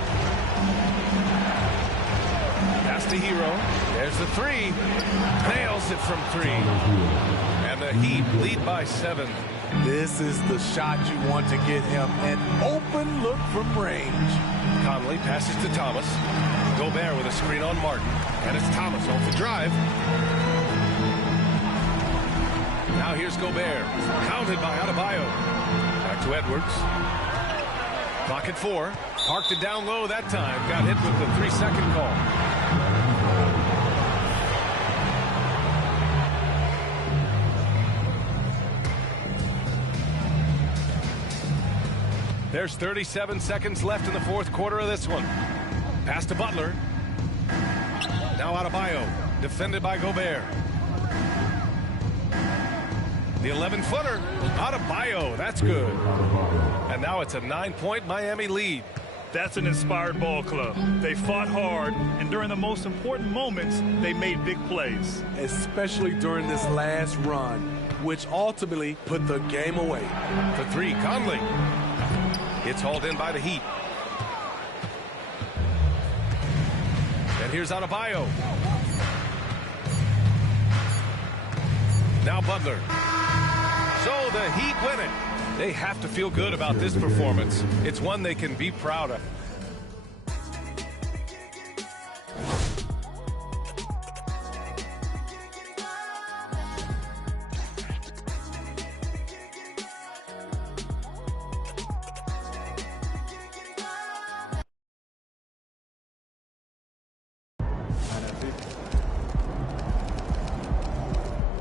Pass to Hero. There's the 3. Nails it from 3. And the Heat lead by 7. This is the shot you want to get him an open look from range. Conley passes to Thomas. Gobert with a screen on Martin. And it's Thomas off the drive. Now here's Gobert. Counted by Adebayo. Back to Edwards. Clock at 4. Parked it down low that time. Got hit with the 3-second call. There's 37 seconds left in the fourth quarter of this one. Pass to Butler. Now Adebayo, defended by Gobert. The 11-footer, Adebayo, that's good. And now it's a 9-point Miami lead. That's an inspired ball club. They fought hard, and during the most important moments, they made big plays. Especially during this last run, which ultimately put the game away. For 3, Conley. It's hauled in by the Heat. And here's Adebayo. Now Butler. So the Heat win it. They have to feel good about this performance. It's one they can be proud of.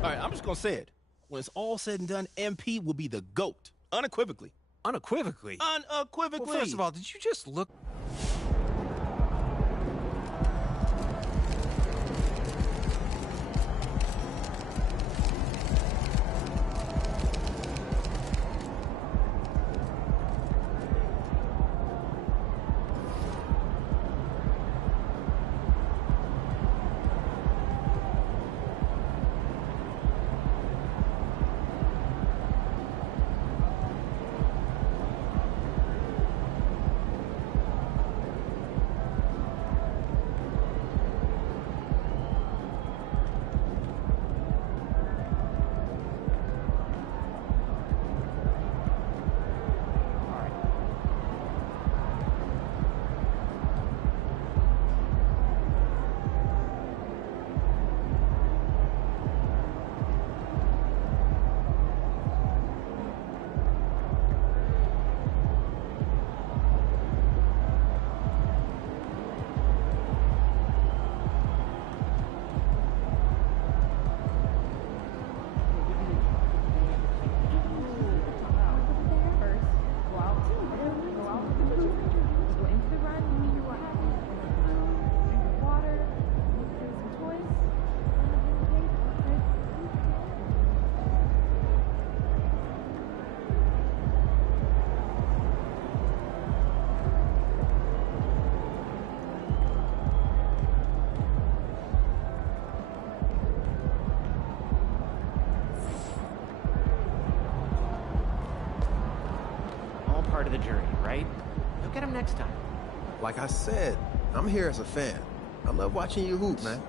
All right, I'm just going to say it. When it's all said and done, MP will be the GOAT. Unequivocally. Unequivocally? Unequivocally. Well, first of all, did you just look... Part of the journey, right? You'll get him next time. Like I said, I'm here as a fan. I love watching you hoop, man.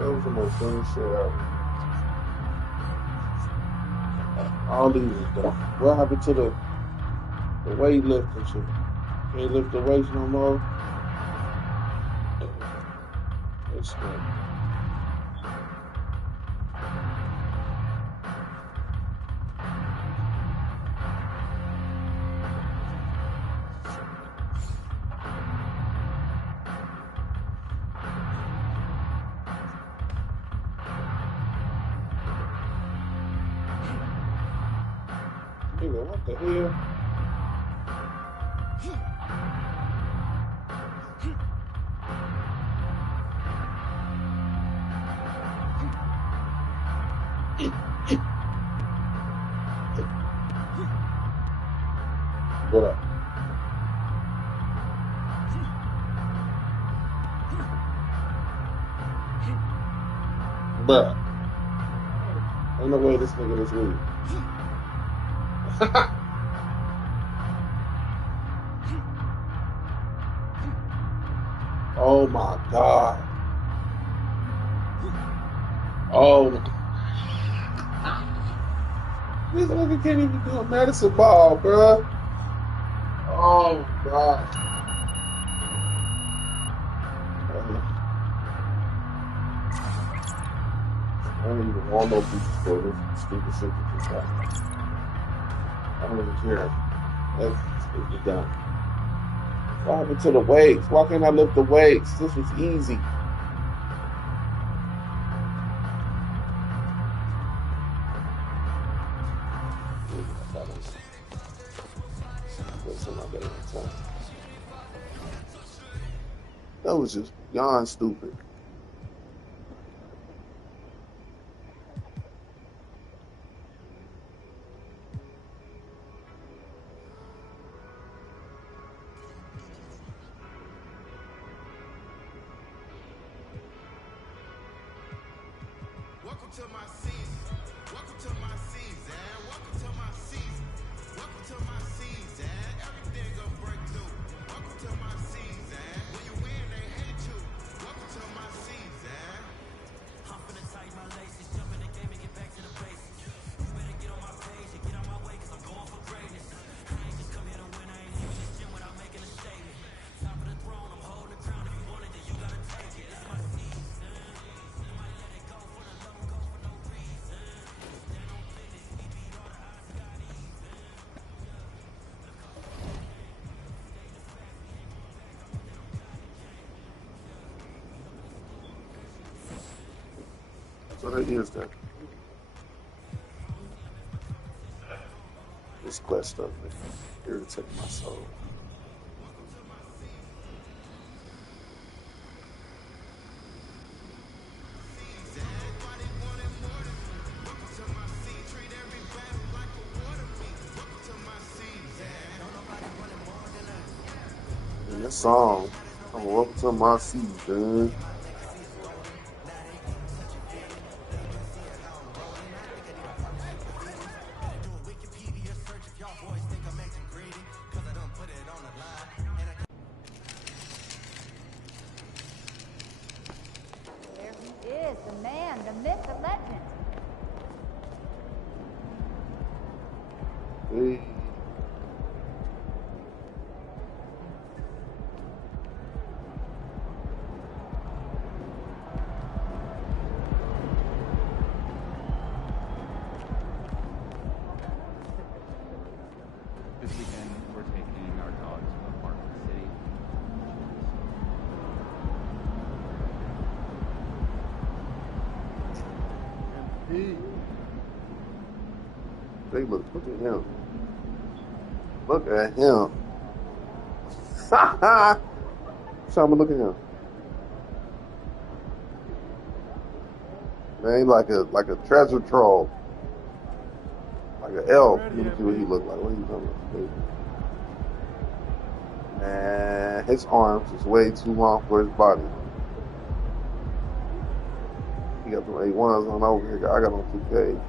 That was the most funny shit ever. All these is done. What happened to the weightlifting shit? Can't lift the weights no more. That's good. Nigga, what the hell? What up? Bruh. Ain't no way this nigga is weak. Oh my God. Oh. This nigga can't even do a medicine ball, bruh. Oh God. I don't even want no pieces for this stupid shit that just happened. I don't even care. It's done. What happened to the weights? Why can't I lift the weights? This was easy. That was just beyond stupid. Welcome to my season. Welcome to my season. Welcome to my season. Welcome to my season. Everything gonna break through. Welcome to my season. When you win, they hate you. Welcome to my season. I'm finna tighten my laces, jump in the game and get back to the basics. You better get on my page and get out my way, cause I'm going for greatness. I ain't just come here to win, I ain't leaving this gym without making a statement. Top of the throne, I'm holding the crown. If you want it, then you gotta take it. It's my season. Somebody let it go for the love, go for no reason. Stand on business, we beat all the odds, got even. So that is that. This quest stuff is irritating my soul. And this song, I'm welcome to my season. There he is, the man, the myth, the legend. Hey. This weekend, we're taking our dogs to a park in the city. Hey, look at him. Look at him. Shama, look at him. Man, like a treasure troll. Like an elf. Let me see what he look like. What are you talking about? Man, his arms is way too long for his body. He got the A1s on over here. I got on 2K.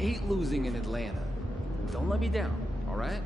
hate losing in Atlanta. Don't let me down, all right?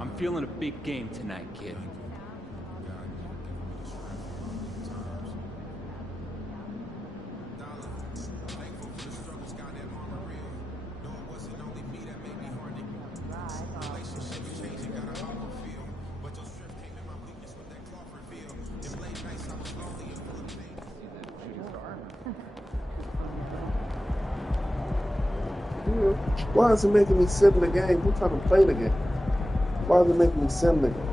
I'm feeling a big game tonight, kid. Why is it making me sit in the game? Who's trying to play the game? Why is it making me sit in the game?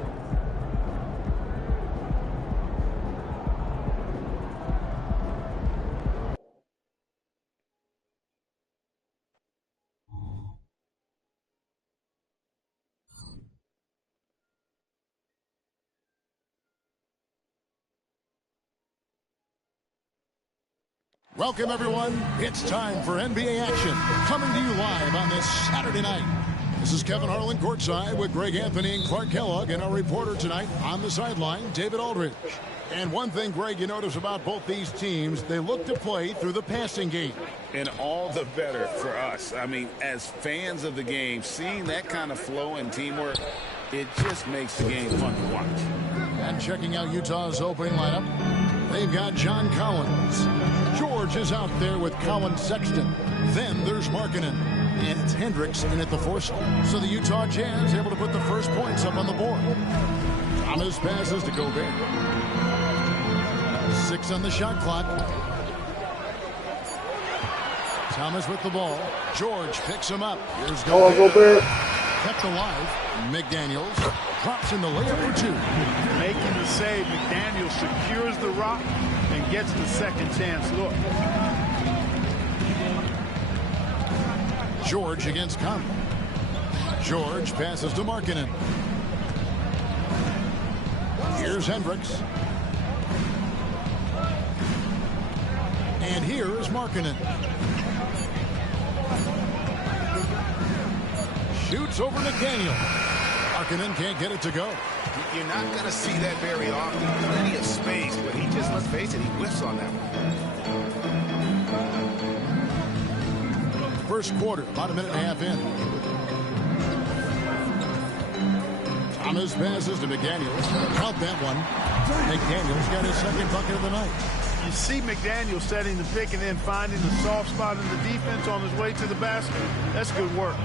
Welcome, everyone. It's time for NBA action, coming to you live on this Saturday night. This is Kevin Harlan courtside with Greg Anthony and Clark Kellogg, and our reporter tonight on the sideline, David Aldridge. And one thing, Greg, you notice about both these teams, they look to play through the passing game. And all the better for us. I mean, as fans of the game, seeing that kind of flow and teamwork, it just makes the game fun to watch. And checking out Utah's opening lineup, they've got John Collins. George is out there with Colin Sexton. Then there's Markkanen. And it's Hendricks in at the force. So the Utah Jazz able to put the first points up on the board. Thomas passes to Gobert. 6 on the shot clock. Thomas with the ball. George picks him up. Here's Gobert. Kept alive. McDaniels drops in the layup for 2. Making the save, McDaniels secures the rock and gets the second chance look. George against Conley. George passes to Markkanen. Here's Hendricks. And here is Markkanen. Shoots over McDaniel. Markkanen can't get it to go. You're not going to see that very often. Plenty of space, but he just, let's face it, he whiffs on that one. First quarter, about a minute and a half in. Thomas passes to McDaniels. Count that one. McDaniels got his second bucket of the night. You see McDaniels setting the pick and then finding the soft spot in the defense on his way to the basket. That's good work.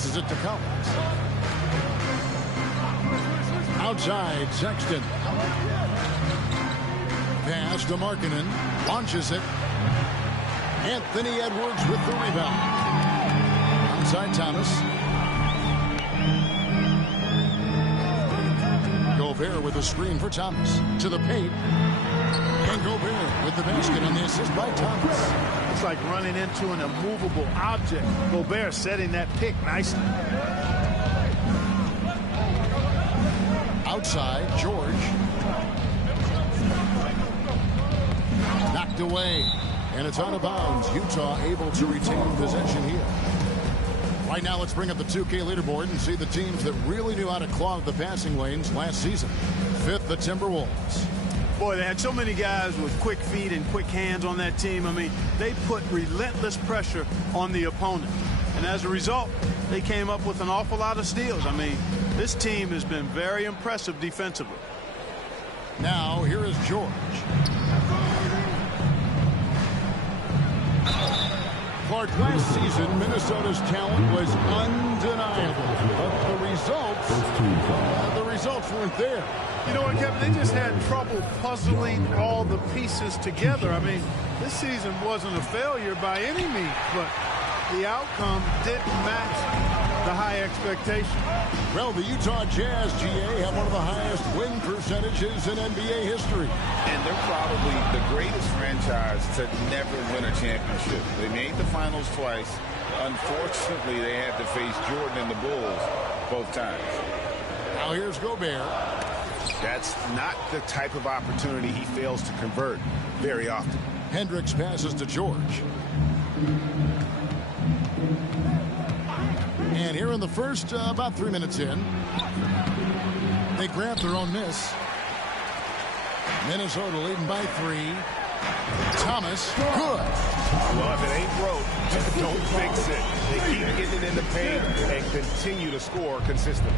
Passes it to Collins. Outside, Sexton. Pass to Markkanen. Launches it. Anthony Edwards with the rebound. Outside Thomas. Gobert with a screen for Thomas. To the paint. And Gobert with the basket on the assist by Thomas. It's like running into an immovable object. Gobert setting that pick nicely. Outside, George. Knocked away. And it's out of bounds. Utah able to retain possession here. Right now, let's bring up the 2K leaderboard and see the teams that really knew how to clog the passing lanes last season. Fifth, the Timberwolves. Boy, they had so many guys with quick feet and quick hands on that team. I mean, they put relentless pressure on the opponent. And as a result, they came up with an awful lot of steals. I mean, this team has been very impressive defensively. Now, here is George. Clark, last season, Minnesota's talent was undeniable. But the results weren't there. You know what, Kevin? They just had trouble puzzling all the pieces together. I mean, this season wasn't a failure by any means, but the outcome didn't match the high expectation. Well, the Utah Jazz, GA, have one of the highest win percentages in NBA history. And they're probably the greatest franchise to never win a championship. They made the finals twice. Unfortunately, they had to face Jordan and the Bulls both times. Now here's Gobert. That's not the type of opportunity he fails to convert very often. Hendricks passes to George. And here in the first, about 3 minutes in, they grab their own miss. Minnesota leading by 3. Thomas, good. Well, if it ain't broke, just don't fix it. They keep getting it in the paint and continue to score consistently.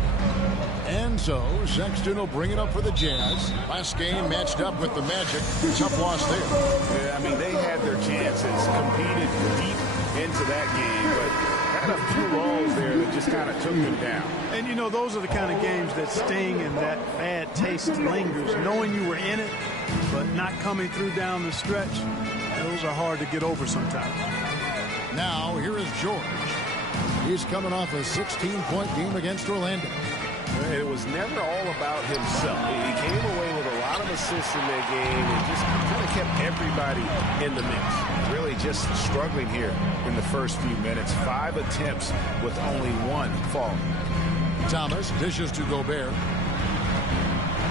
And so, Sexton will bring it up for the Jazz. Last game matched up with the Magic. Tough loss there. Yeah, I mean, they had their chances, competed deep into that game, but had a few lulls there that just kind of took them down. And, you know, those are the kind of games that sting and that bad taste lingers. Knowing you were in it, but not coming through down the stretch, those are hard to get over sometimes. Now, here is George. He's coming off a 16-point game against Orlando. It was never all about himself. He came away with a lot of assists in that game and just kind of kept everybody in the mix. Really just struggling here in the first few minutes. 5 attempts with only 1 falling. Thomas dishes to Gobert.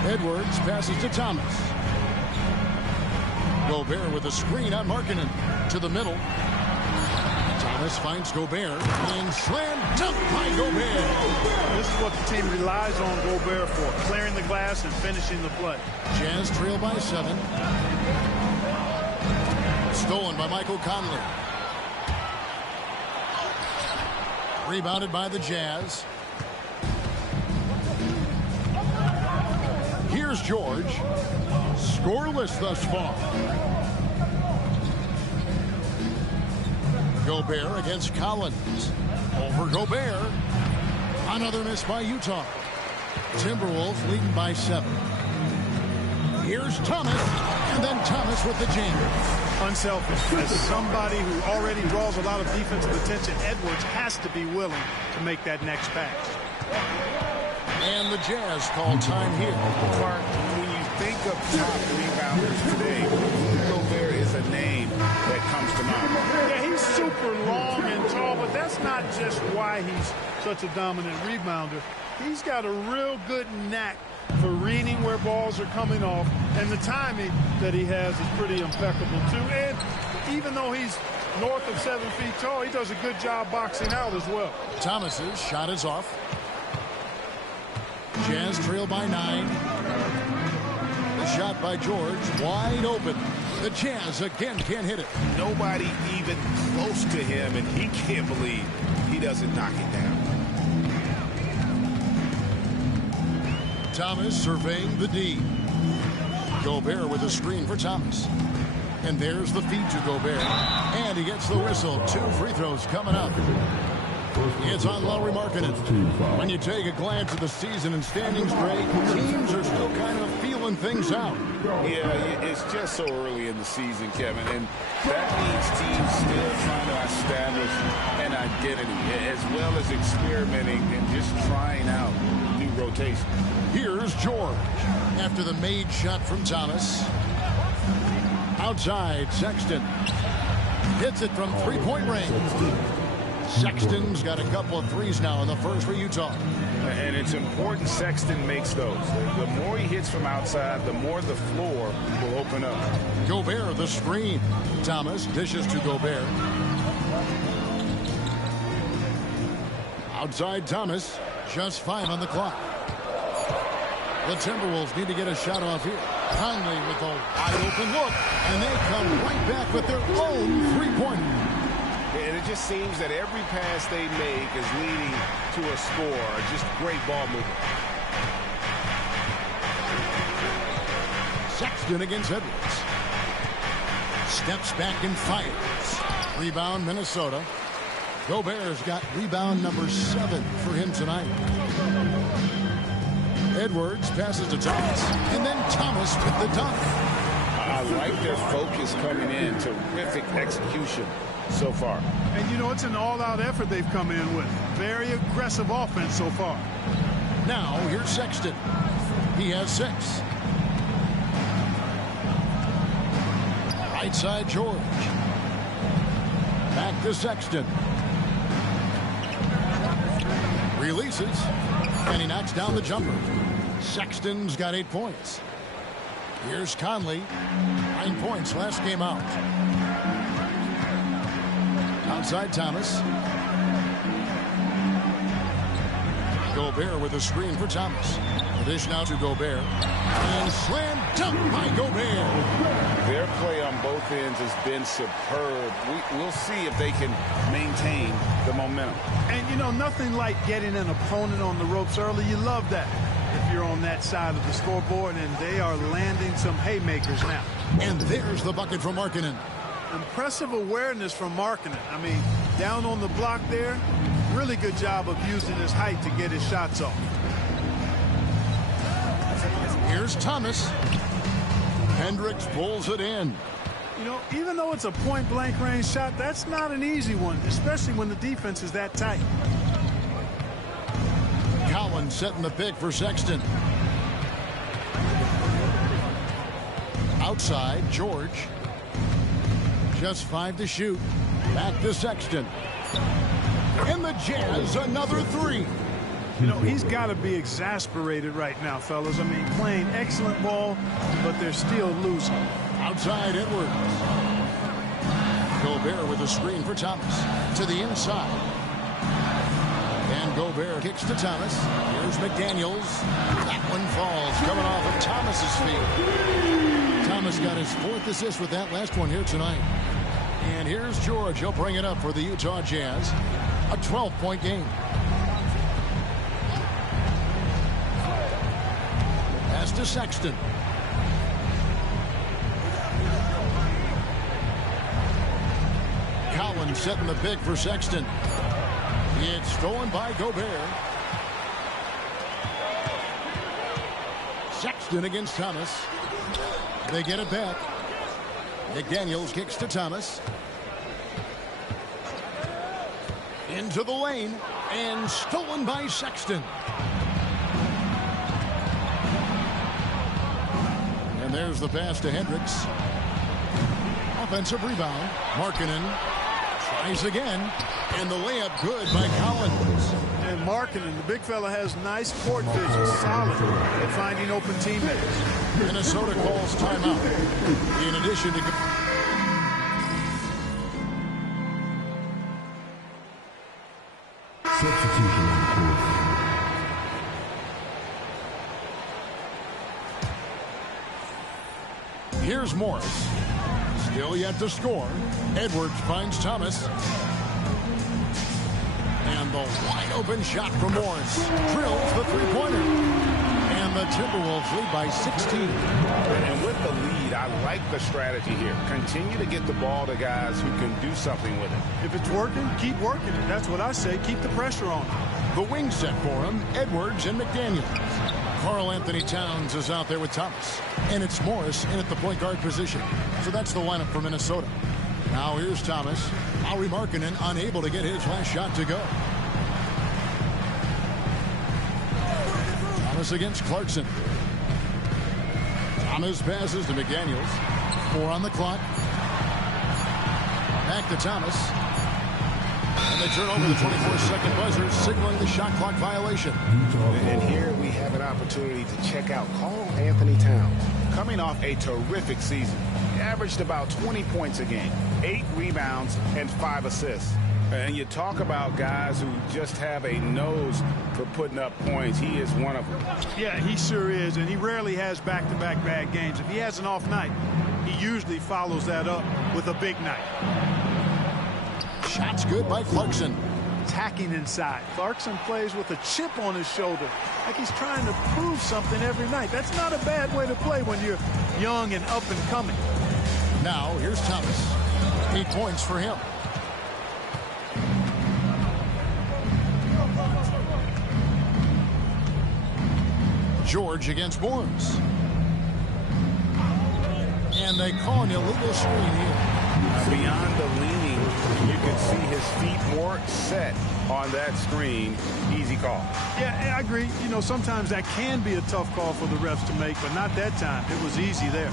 Edwards passes to Thomas. Gobert with a screen on Markkanen to the middle. Thomas finds Gobert and slam dunk by Gobert. This is what the team relies on Gobert for, clearing the glass and finishing the play. Jazz trail by 7. Stolen by Michael Conley. Rebounded by the Jazz. Here's George. Scoreless thus far. Gobert against Collins. Over Gobert. Another miss by Utah. Timberwolves leading by 7. Here's Thomas. And then Thomas with the jam. Unselfish. As somebody who already draws a lot of defensive attention, Edwards has to be willing to make that next pass. And the Jazz call time here. Clark, when you think of top rebounders today, Gobert is a name that comes to mind. Yeah, he's super long and tall, but that's not just why he's such a dominant rebounder. He's got a real good knack for reading where balls are coming off, and the timing that he has is pretty impeccable too. And even though he's north of 7 feet tall, he does a good job boxing out as well. Thomas's shot is off. Jazz trail by 9. The shot by George, wide open. The Jazz again can't hit it. Nobody even close to him, and he can't believe he doesn't knock it down. Thomas surveying the D. Gobert with a screen for Thomas. And there's the feed to Gobert. And he gets the whistle. 2 free throws coming up. It's on Lauri Markkanen. When you take a glance at the season and standings, Greg, teams are still kind of feeling things out. Yeah, it's just so early in the season, Kevin, and that means teams still trying to establish an identity as well as experimenting and just trying out new rotations. Here's George after the made shot from Thomas. Outside, Sexton hits it from three-point range. Sexton's got a couple of threes now in the first for Utah. And it's important Sexton makes those. The more he hits from outside, the more the floor will open up. Gobert, the screen. Thomas dishes to Gobert. Outside Thomas, just 5 on the clock. The Timberwolves need to get a shot off here. Conley with a wide open look, and they come right back with their own three-pointer. And it just seems that every pass they make is leading to a score. Just great ball movement. Sexton against Edwards. Steps back and fires. Rebound, Minnesota. Gobert's got rebound number 7 for him tonight. Edwards passes to Thomas, and then Thomas with the dunk. I like their focus coming in. Terrific execution so far. And you know, it's an all-out effort they've come in with. Very aggressive offense so far. Now, here's Sexton. He has 6. Right side, George. Back to Sexton. Releases, and he knocks down the jumper. Sexton's got 8 points. Here's Conley. 9 points last game out. Outside Thomas. Gobert with a screen for Thomas. The dish now to Gobert. And slam dunk by Gobert. Their play on both ends has been superb. We'll see if they can maintain the momentum. And you know, nothing like getting an opponent on the ropes early. You love that if you're on that side of the scoreboard, and they are landing some haymakers now. And there's the bucket from Markkanen. Impressive awareness from Markkanen. I mean, down on the block there, really good job of using his height to get his shots off. Here's Thomas. Hendricks pulls it in. You know, even though it's a point-blank range shot, that's not an easy one, especially when the defense is that tight. Collins setting the pick for Sexton. Outside, George. Just 5 to shoot. Back to Sexton. And the Jazz, another 3. You know, he's got to be exasperated right now, fellas. I mean, playing excellent ball, but they're still losing. Outside, Edwards. Gobert with a screen for Thomas. To the inside. And Gobert kicks to Thomas. Here's McDaniels. That one falls, coming off of Thomas's feet. Thomas got his 4th assist with that last one here tonight. And here's George. He'll bring it up for the Utah Jazz. A 12-point game. Pass to Sexton. Collins setting the pick for Sexton. It's stolen by Gobert. Sexton against Thomas. They get it back. McDaniels kicks to Thomas. Into the lane. And stolen by Sexton. And there's the pass to Hendricks. Offensive rebound. Markkanen tries again. And the layup good by Collins. And Markkanen, the big fella, has nice court vision. Solid at finding open teammates. Minnesota calls timeout. In addition to... Substitution on the court. Here's Morris. Still yet to score. Edwards finds Thomas. And the wide open shot from Morris. Drills the three-pointer. And the Timberwolves lead by 16. And with the lead, I like the strategy here. Continue to get the ball to guys who can do something with it. If it's working, keep working it. That's what I say. Keep the pressure on. The wing set for him, Edwards and McDaniels. Karl Anthony Towns is out there with Thomas. And it's Morris in at the point guard position. So that's the lineup for Minnesota. Now here's Thomas. Lauri Markkanen unable to get his last shot to go. Thomas against Clarkson. Thomas passes to McDaniels. 4 on the clock. Back to Thomas. And they turn over the 24-second buzzer, signaling the shot clock violation. And here we have an opportunity to check out Karl Anthony Towns. Coming off a terrific season. He averaged about 20 points a game, 8 rebounds, and 5 assists. And you talk about guys who just have a nose for putting up points. He is one of them. Yeah, he sure is, and he rarely has back-to-back bad games. If he has an off night, he usually follows that up with a big night. Shots good by Clarkson. Attacking inside. Clarkson plays with a chip on his shoulder, like he's trying to prove something every night. That's not a bad way to play when you're young and up and coming. Now, here's Thomas. 8 points for him. George against Morris. And they call an illegal screen here. Beyond the leaning, you can see his feet more set on that screen. Easy call. Yeah, I agree. You know, sometimes that can be a tough call for the refs to make, but not that time. It was easy there.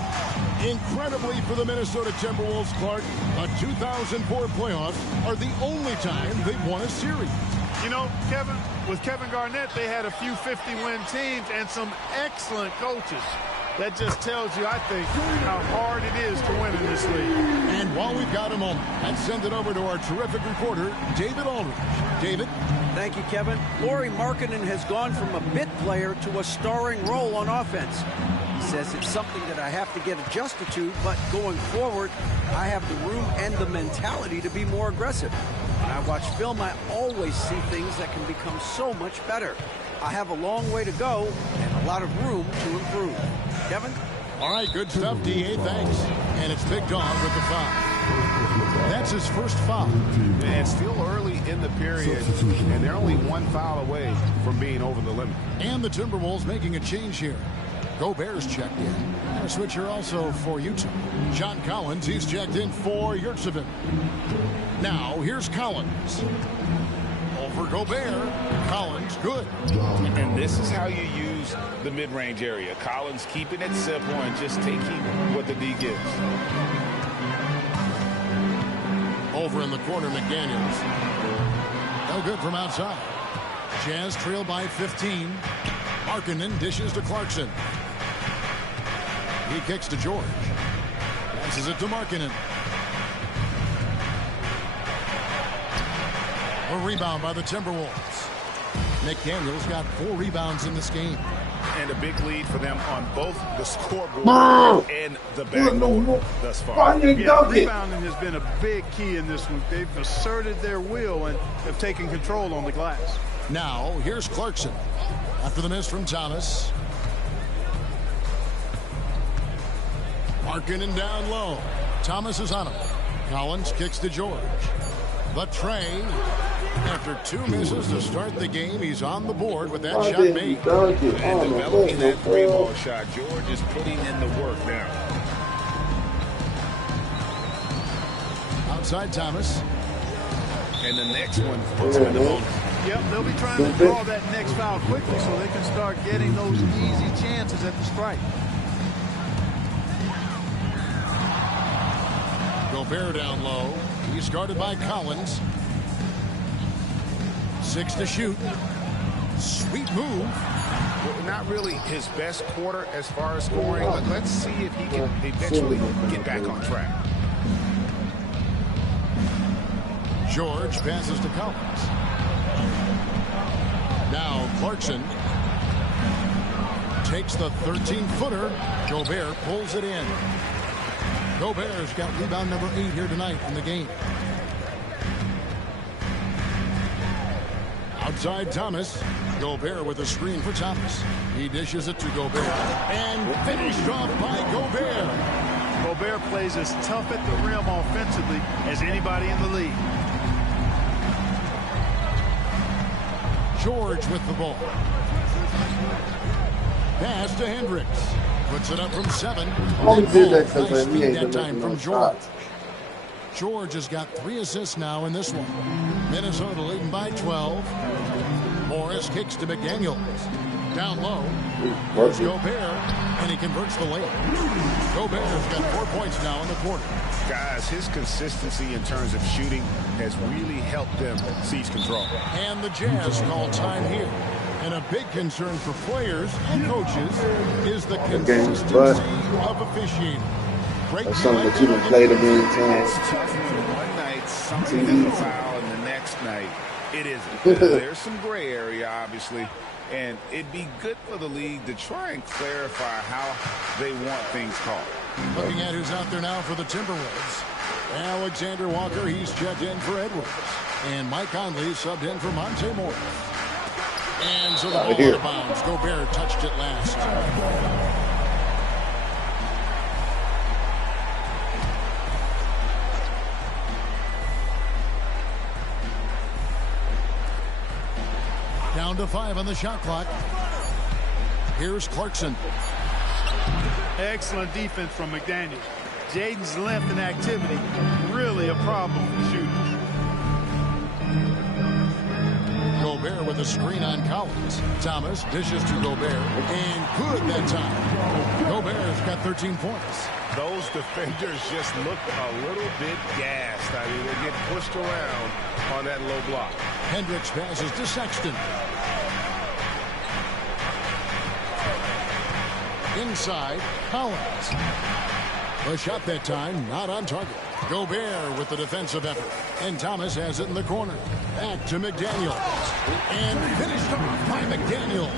Incredibly for the Minnesota Timberwolves, Clark, the 2004 playoffs are the only time they've won a series. You know, Kevin, with Kevin Garnett, they had a few 50-win teams and some excellent coaches. That just tells you, I think, how hard it is to win in this league. And while we've got a moment, let's send it over to our terrific reporter, David Aldridge. David? Thank you, Kevin. Lauri Markkanen has gone from a bit player to a starring role on offense. He says it's something that I have to get adjusted to, but going forward, I have the room and the mentality to be more aggressive. When I watch film, I always see things that can become so much better. I have a long way to go and a lot of room to improve. Kevin? All right, good stuff, D.A. Thanks. And it's Big Dog with the foul. That's his first foul. And still early in the period, and they're only 1 foul away from being over the limit. And the Timberwolves making a change here. Gobert's checked in. And a switcher also for Utah. John Collins, he's checked in for Yurtseven. Now, here's Collins. Over Gobert. Collins, good. And this is how you use the mid-range area. Collins keeping it simple and just taking what the D gives. Over in the corner, McDaniels. No good from outside. Jazz trail by 15. Markkanen dishes to Clarkson. He kicks to George. Passes it to Markkanen. A rebound by the Timberwolves. McDaniels got 4 rebounds in this game. And a big lead for them on both the scoreboard and the backboard thus far. Yeah, rebounding has been a big key in this one. They've asserted their will and have taken control on the glass. Now, here's Clarkson. After the miss from Thomas. Markkanen down low. Thomas is on him. Collins kicks to George. The tray. After 2 misses to start the game, he's on the board with that shot made. And developing that 3-ball shot, George is putting in the work now. Outside Thomas. And the next one puts him in the bonus. Yep, they'll be trying to draw that next foul quickly so they can start getting those easy chances at the strike. Gobert down low. He's guarded by Collins. 6 to shoot. Sweet move. Well, not really his best quarter as far as scoring, but let's see if he can eventually get back on track. George passes to Collins. Now Clarkson takes the 13-footer. Gobert pulls it in. Gobert's got rebound number 8 here tonight in the game. Outside Thomas. Gobert with a screen for Thomas. He dishes it to Gobert. And finished off by Gobert. Gobert plays as tough at the rim offensively as anybody in the league. George with the ball. Pass to Hendricks. Puts it up from 7. Only did that because Nice we feed ain't that been time making from no George. shots. George has got 3 assists now in this one. Minnesota leading by 12. Morris kicks to McDaniels. Down low. Here's Gobert, and he converts the layup. Gobert's got 4 points now in the quarter. Guys, his consistency in terms of shooting has really helped them seize control. And the Jazz call time here. And a big concern for players and coaches is the consistency of officiating. That's something that you can play a million times. It's tough when one night something is a foul and the next night it isn't. There's some gray area, obviously, and it'd be good for the league to try and clarify how they want things called. Looking at who's out there now for the Timberwolves. Alexander Walker, he's checked in for Edwards. And Mike Conley subbed in for Monte Morris. And so the ball out of bounds. Gobert touched it last. Down to 5 on the shot clock. Here's Clarkson. Excellent defense from McDaniel. Jaden's length and activity, really a problem for shooting. Gobert with a screen on Collins. Thomas dishes to Gobert. And good that time. Gobert's got 13 points. Those defenders just look a little bit gassed. I mean, they get pushed around on that low block. Hendricks passes to Sexton. Inside, Collins. A shot that time, not on target. Gobert with the defensive effort. And Thomas has it in the corner. Back to McDaniel. And finished off by McDaniel.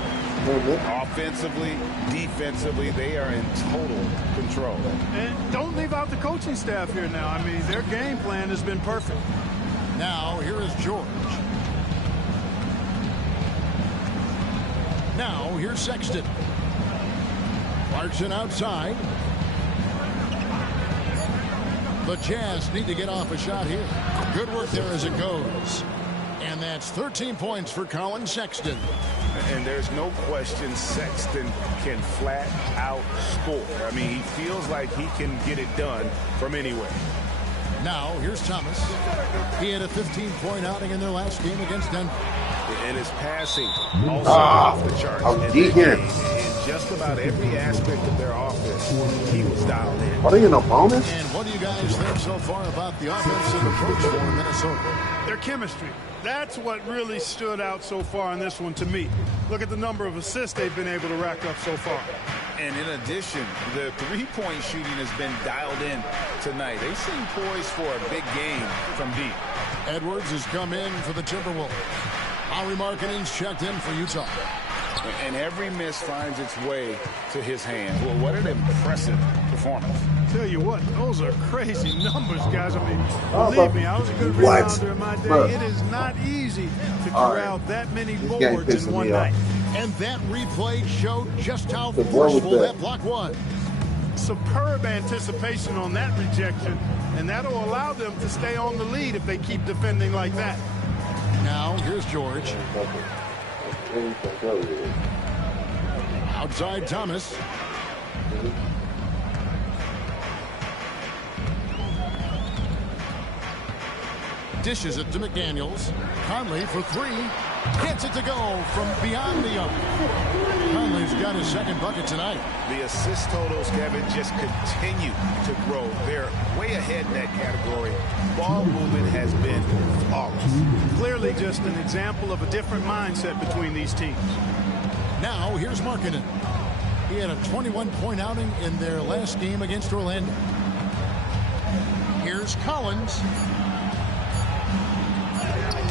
Offensively, defensively, they are in total control. And don't leave out the coaching staff here now. I mean, their game plan has been perfect. Now, here is George. Now, here's Sexton. Clarkson outside. The Jazz need to get off a shot here. Good work there as it goes. And that's 13 points for Colin Sexton. And there's no question Sexton can flat out score. I mean, he feels like he can get it done from anywhere. Now, here's Thomas. He had a 15-point outing in their last game against Denver. And his passing also off the charts. In just about every aspect of their offense, he was dialed in. Are they in a bonus? And what do you guys think so far about the offensive approach for Minnesota? Their chemistry. That's what really stood out so far in this one to me. Look at the number of assists they've been able to rack up so far. And in addition, the three-point shooting has been dialed in tonight. They seem poised for a big game from deep. Edwards has come in for the Timberwolves. Lauri Markkanen's checked in for Utah. And every miss finds its way to his hand. Well, what an impressive performance. Tell you what, those are crazy numbers, guys. I mean, believe me, I was a good rebounder in my day. It is not easy to corral that many boards in one night. And that replay showed just how forceful that block was. Superb anticipation on that rejection, and that'll allow them to stay on the lead if they keep defending like that. Now, here's George. Outside Thomas. Dishes it to McDaniels. Conley for 3. Gets it to go from beyond the arc. Conley's got his second bucket tonight. The assist totals, Kevin, just continue to grow. They're way ahead in that category. Ball movement has been flawless. Clearly just an example of a different mindset between these teams. Now, here's Markkanen. He had a 21-point outing in their last game against Orlando. Here's Collins.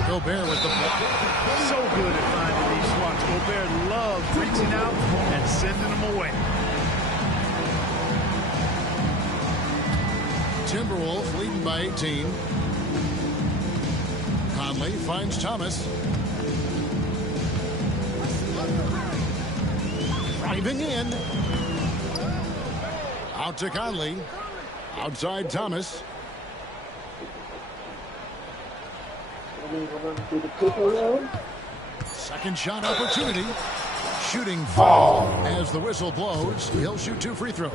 Gobert with the block. So good at finding these spots. Gobert loves reaching out and sending them away. Timberwolves leading by 18. Conley finds Thomas. Driving in. Out to Conley. Outside Thomas. Second shot opportunity. Shooting foul as the whistle blows. He'll shoot 2 free throws.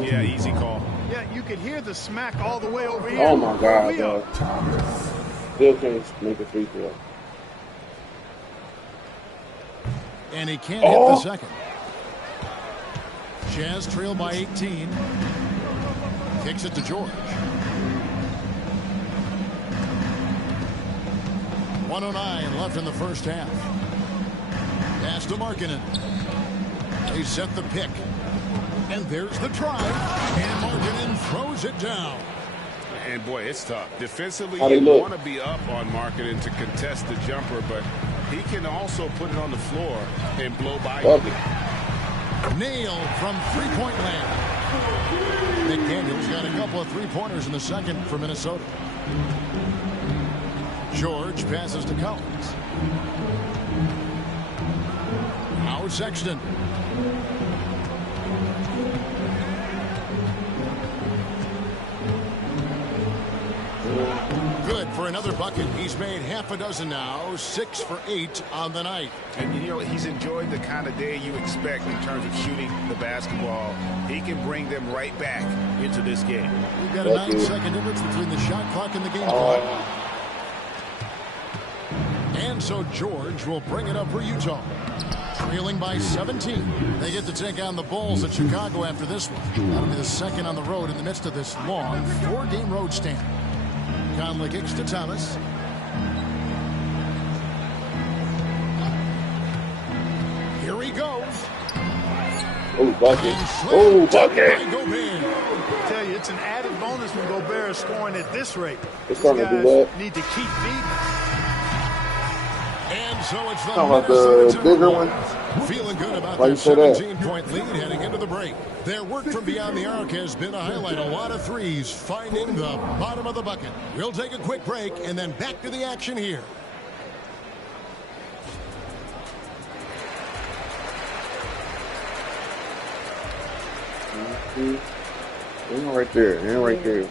Yeah, easy call. Yeah, you could hear the smack all the way over here. Oh my God, bro. Still can't make a free throw. And he can't hit the second. Jazz trail by 18. Kicks it to George. 1:09 left in the first half. Pass to Markkanen. They set the pick. And there's the drive. And Markkanen throws it down. And boy, it's tough. Defensively, How they you look? want to be up on Markkanen to contest the jumper, but he can also put it on the floor and blow by you. Nailed from three-point land. McDaniels got a couple of three-pointers in the second for Minnesota. George passes to Collins. Now Sexton. Good for another bucket. He's made half a dozen now, 6 for 8 on the night. And you know, he's enjoyed the kind of day you expect in terms of shooting the basketball. He can bring them right back into this game. We've got a 9-second difference between the shot clock and the game clock. And so George will bring it up for Utah. Trailing by 17. They get to take on the Bulls at Chicago after this one. That'll be the second on the road in the midst of this long 4-game road stand. Conley kicks to Thomas. Here he goes. Oh, bucket. Oh, bucket. I tell you, it's an added bonus when Gobert is scoring at this rate. It's These starting to do guys that. need to keep feeding. And so it's the Talking about the bigger one. Feeling good about Why their you say that? 17-point lead heading into the break. Their work from beyond the arc has been a highlight. A lot of threes finding the bottom of the bucket. We'll take a quick break and then back to the action here. And right there. And right there.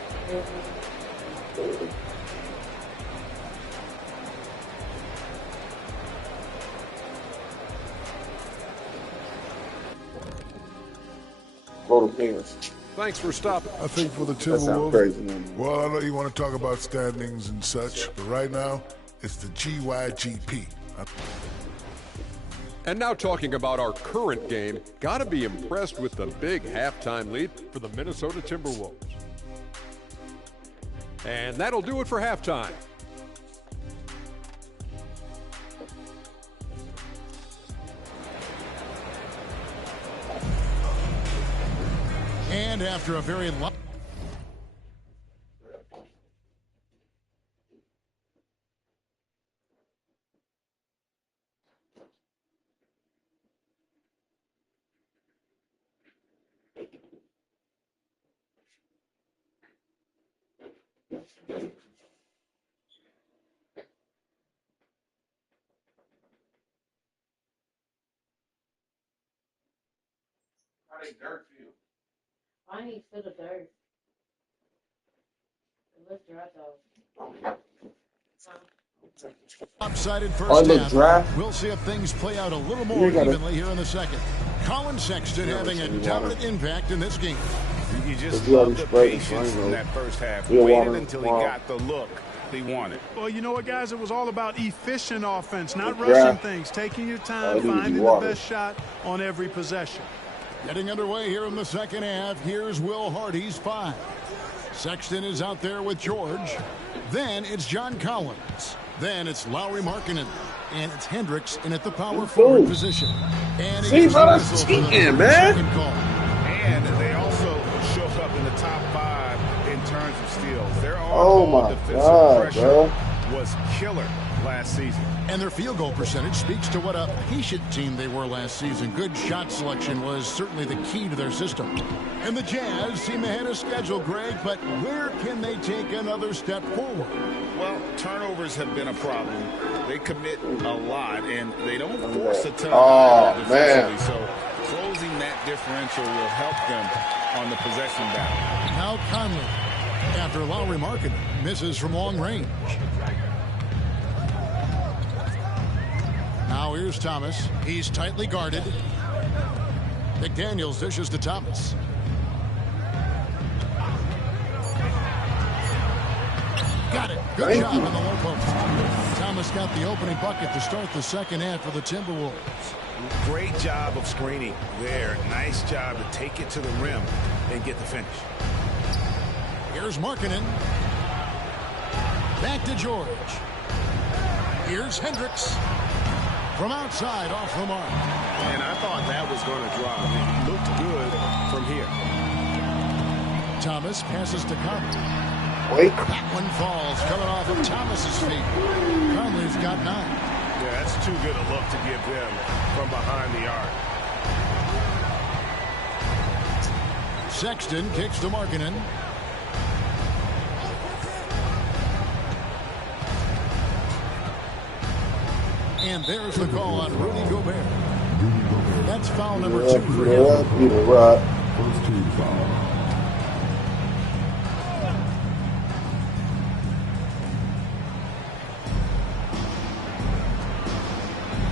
Go to Kings. Thanks for stopping. I think for the That sounds crazy, man. Timberwolves, well, I know you want to talk about standings and such, but right now, it's the GYGP. And now talking about our current game, got to be impressed with the big halftime lead for the Minnesota Timberwolves. And that'll do it for halftime. And after a very long... How they dirt feel? I need to the dirt. Lift her up though. Lopsided Oh, first it looked half. dry. We'll see if things play out a little more evenly here in the second. Colin Sexton having a dominant impact in this game. You just We love already the spread it, patience so I know. in that first half. We'll Waited water until he tomorrow. got the look he wanted. Well, you know what, guys? It was all about efficient offense, not It's rushing dry. things, taking your Oh, time, it needs to be finding the watered. best shot on every possession. Getting underway here in the second half. Here's Will Hardy's 5. Sexton is out there with George. Then it's John Collins. Then it's Lauri Markkanen. And it's Hendricks in at the power forward position. And See, bro, that's cheating, man. And they also show up in the top 5 in terms of steals. Their Oh, on-ball my defensive God, pressure bro. was killer last season. And their field goal percentage speaks to what a patient team they were last season. Good shot selection was certainly the key to their system. And the Jazz seem ahead of schedule, Greg, but where can they take another step forward? Well, turnovers have been a problem. They commit a lot, and they don't force a ton defensively. So closing that differential will help them on the possession battle. Now Conley, after Lauri Markkanen misses from long range. Now here's Thomas. He's tightly guarded. McDaniels dishes to Thomas. Got it. Good job on the low post. Thomas got the opening bucket to start the second half for the Timberwolves. Great job of screening there. Nice job to take it to the rim and get the finish. Here's Markkanen. Back to George. Here's Hendricks. From outside, off the mark. And I thought that was going to drop. It looked good from here. Thomas passes to Conley. Wait. That one falls, coming off of Thomas's feet. Conley's got 9. Yeah, that's too good a look to give them from behind the arc. Sexton kicks to Markkanen. And there's the call on Rudy Gobert. That's foul number 2 for him. First team foul.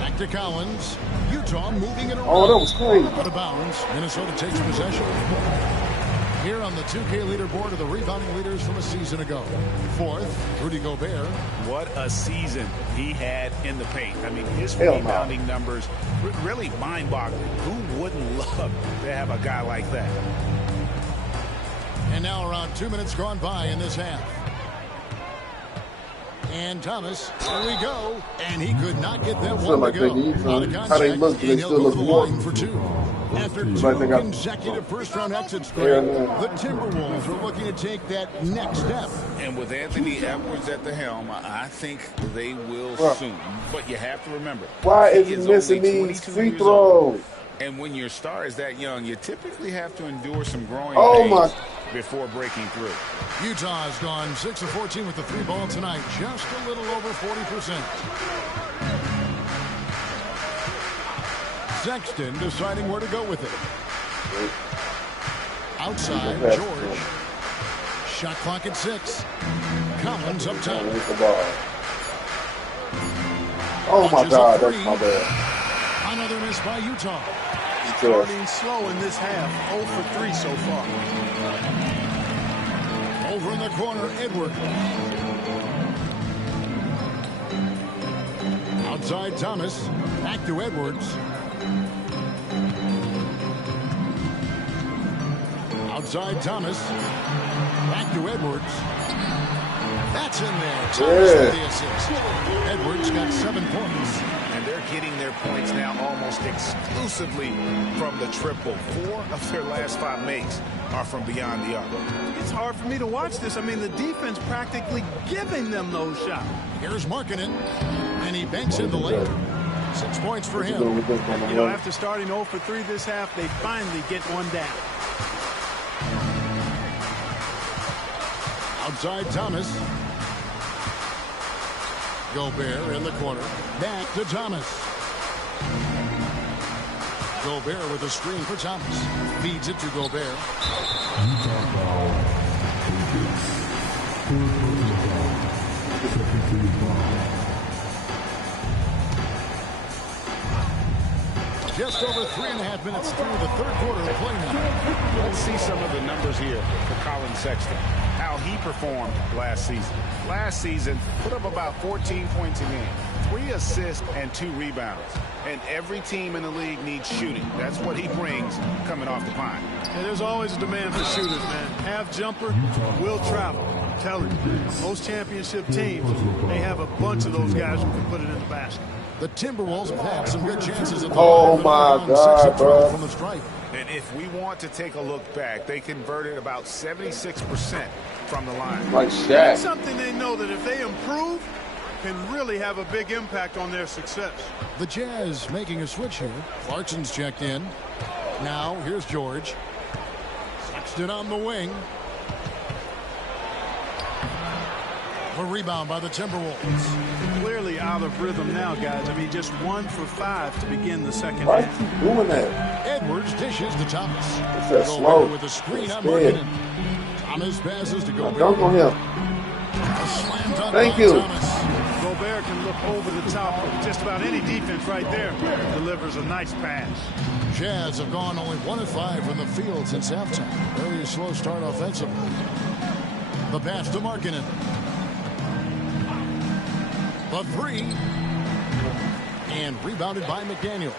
Back to Collins. Utah moving it around. Oh, that was crazy. Out of bounds. Minnesota takes possession. Here on the 2K leaderboard are the rebounding leaders from a season ago. 4th, Rudy Gobert. What a season he had in the paint. I mean, his rebounding numbers really mind-boggling. Who wouldn't love to have a guy like that? And now around 2 minutes gone by in this half. And Thomas, here we go. And he could not get that one to go. Out of contact, and he'll go to the line for 2. After 2 consecutive first-round exits, the Timberwolves are looking to take that next step. And with Anthony Edwards at the helm, I think they will soon. But you have to remember, why is he missing these free throws? And when your star is that young, you typically have to endure some growing pains before breaking through. Utah has gone 6 of 14 with the 3-ball tonight, just a little over 40%. Sexton deciding where to go with it. Outside, George. Shot clock at 6. Collins up top. Oh my God, that's my bad. Another miss by Utah. Starting slow in this half. 0 for 3 so far. Over in the corner, Edwards. Outside, Thomas. Back to Edwards. Outside, Thomas. Back to Edwards. That's in there. Thomas with the assist. Edwards got 7 points. And they're getting their points now almost exclusively from the triple. 4 of their last 5 makes are from beyond the arc. It's hard for me to watch this. I mean, the defense practically giving them those shots. Here's Markkanen, and he banks in the lane. 6 points for him. You know, after starting 0 for 3 this half, they finally get one down. Outside Thomas. Gobert in the corner. Back to Thomas. Gobert with a screen for Thomas. Feeds it to Gobert. Just over 3.5 minutes through the third quarter of play now. Let's see some of the numbers here for Colin Sexton. How he performed last season. Last season, put up about 14 points a game, 3 assists and 2 rebounds. And every team in the league needs shooting. That's what he brings coming off the pine. And there's always a demand for shooters, man. Half jumper will travel. I'm telling you, most championship teams, they have a bunch of those guys who can put it in the basket. The Timberwolves have had some good chances at the oh my God, bro. From the stripe. And if we want to take a look back, they converted about 76% from the line. Like Shaq. That's something they know that if they improve, can really have a big impact on their success. The Jazz making a switch here. Clarkson's checked in. Now, here's George. Sexton on the wing. A rebound by the Timberwolves. Clearly out of rhythm now, guys. I mean, just 1 for 5 to begin the second Why half. is he doing that? Edwards dishes to Thomas. It's that Gobert slow. with a screen It's on dead. Markkanen. Thomas passes to Gobert. Dunk on him. A slam dunk Thank by you. Thomas. Gobert can look over the top of just about any defense right there. Delivers a nice pass. Jazz have gone only 1 of 5 from the field since halftime. Very slow start offensively. The pass to Markkanen. The 3. And rebounded by McDaniel.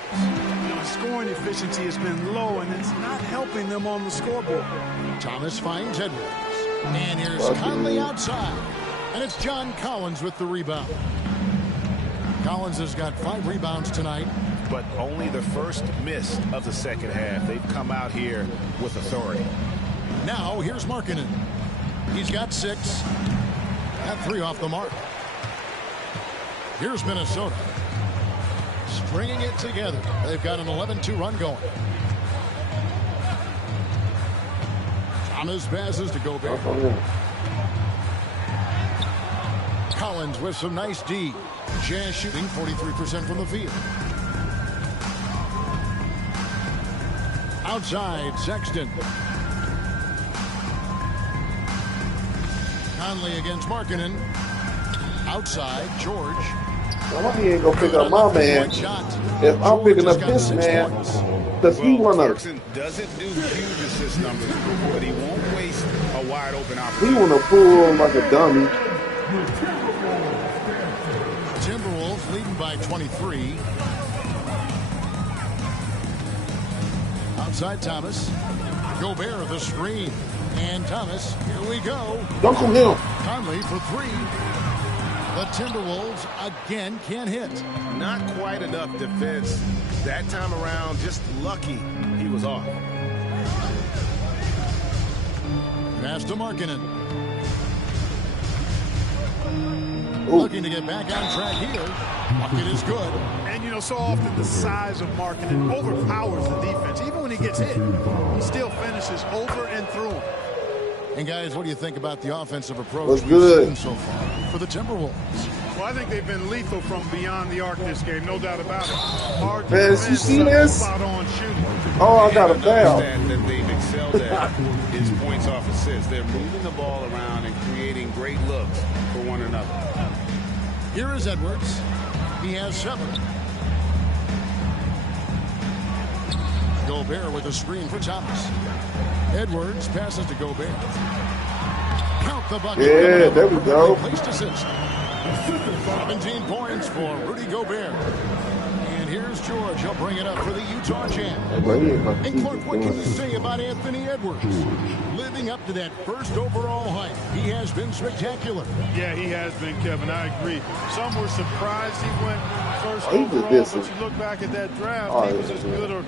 Scoring efficiency has been low, and it's not helping them on the scoreboard. Thomas finds Edwards. And here's Conley outside. And it's John Collins with the rebound. Collins has got 5 rebounds tonight. But only the first miss of the second half. They've come out here with authority. Now here's Markkanen. He's got 6. At 3 off the mark. Here's Minnesota. Stringing it together. They've got an 11-2 run going. Thomas passes to Gobert. Collins with some nice D. Jazz shooting 43% from the field. Outside, Sexton. Conley against Markkanen. Outside, George. Why he ain't gonna pick up my man? If I'm picking up this man, does he wanna? Clarkson doesn't do huge assist numbers, but he won't waste a wide open opportunity. He wanna pull like a dummy. Timberwolves leading by 23. Outside Thomas. Gobert the screen. And Thomas, here we go. Dunk on him. Conley for 3. The Timberwolves again can't hit. Not quite enough defense that time around. Just lucky he was off. Pass to Markkanen. Ooh. Looking to get back on track here. Bucket is good. And, you know, so often the size of Markkanen overpowers the defense. Even when he gets hit, he still finishes over and through him. And, guys, what do you think about the offensive approach Looks we've good. seen so far for the Timberwolves? Well, I think they've been lethal from beyond the arc this game, no doubt about it. Hard to Man, you defend, see this? spot on shooting. Oh, I got a foul. That they've excelled at is points off assists. They're moving the ball around and creating great looks for one another. Here is Edwards. He has 7. Gobert with a screen for Thomas. Edwards passes to Gobert. Count the bucket. Yeah, there we go. Placed assist. 17 points for Rudy Gobert. And here's George. He'll bring it up for the Utah Jazz. And Clark, what can you say about Anthony Edwards? Living up to that first overall hype, he has been spectacular. Yeah, he has been, Kevin. I agree. Some were surprised he went first Oh, he did overall, this. but you look back at that draft, Oh, he was yeah, as yeah. good a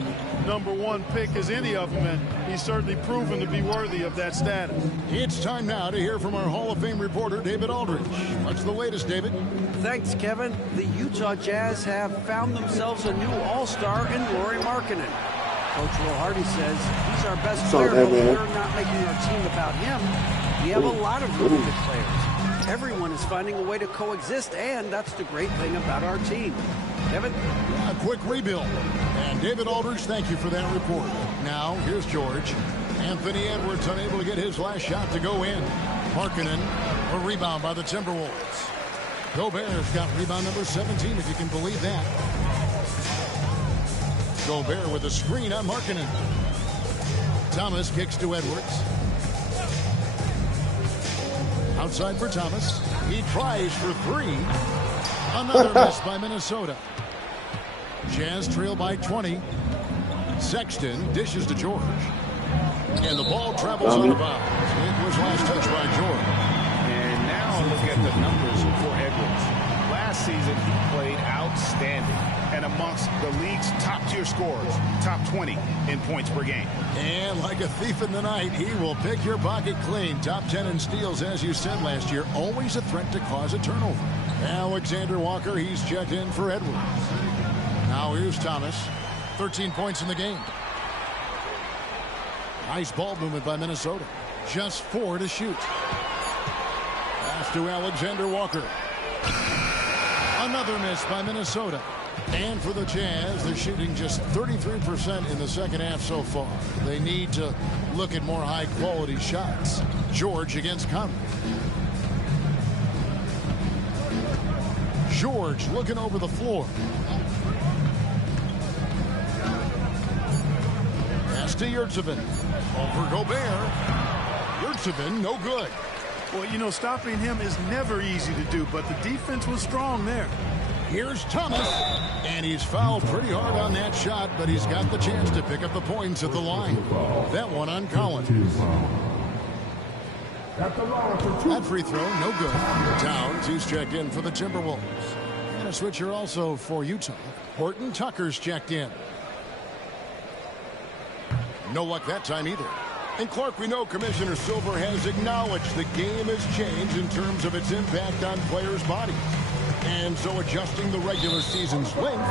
#1 pick as any of them, and he's certainly proven to be worthy of that status. It's time now to hear from our Hall of Fame reporter, David Aldridge. What's the latest, David? Thanks, Kevin. The Utah Jazz have found themselves a new all-star in Lauri Markkanen. Coach Will Hardy says he's our best player, but we're not making our team about him. We have a lot of really good players. Everyone is finding a way to coexist, and that's the great thing about our team. Kevin? A quick rebuild. And David Aldridge, thank you for that report. Now, here's George. Anthony Edwards unable to get his last shot to go in. Markkanen, a rebound by the Timberwolves. Gobert's got rebound number 17, if you can believe that. Gobert with a screen on Markkanen. Thomas kicks to Edwards. Outside for Thomas. He tries for 3. Another miss by Minnesota. Jazz trail by 20. Sexton dishes to George. And the ball travels out of bounds. It was last touch by George. And now look at the numbers for Edwards. Last last season, he played outstanding and amongst the league's top-tier scorers, top 20 in points per game. And like a thief in the night, he will pick your pocket clean. Top 10 in steals, as you said last year, always a threat to cause a turnover. Alexander Walker, he's checked in for Edwards. Now here's Thomas, 13 points in the game. Nice ball movement by Minnesota. Just 4 to shoot. Pass to Alexander Walker. Another miss by Minnesota. And for the Jazz, they're shooting just 33% in the second half so far. They need to look at more high-quality shots. George against Conley. George looking over the floor. Pass to Yurtseven. Over Gobert. Yurtseven, no good. Well, you know, stopping him is never easy to do, but the defense was strong there. Here's Thomas, and he's fouled pretty hard on that shot, but he's got the chance to pick up the points at the line. That one on Collins. That free throw, no good. Towns, he's checked in for the Timberwolves. And a switcher also for Utah. Horton Tucker's checked in. No luck that time either. And Clark, we know Commissioner Silver has acknowledged the game has changed in terms of its impact on players' bodies. And so adjusting the regular season's length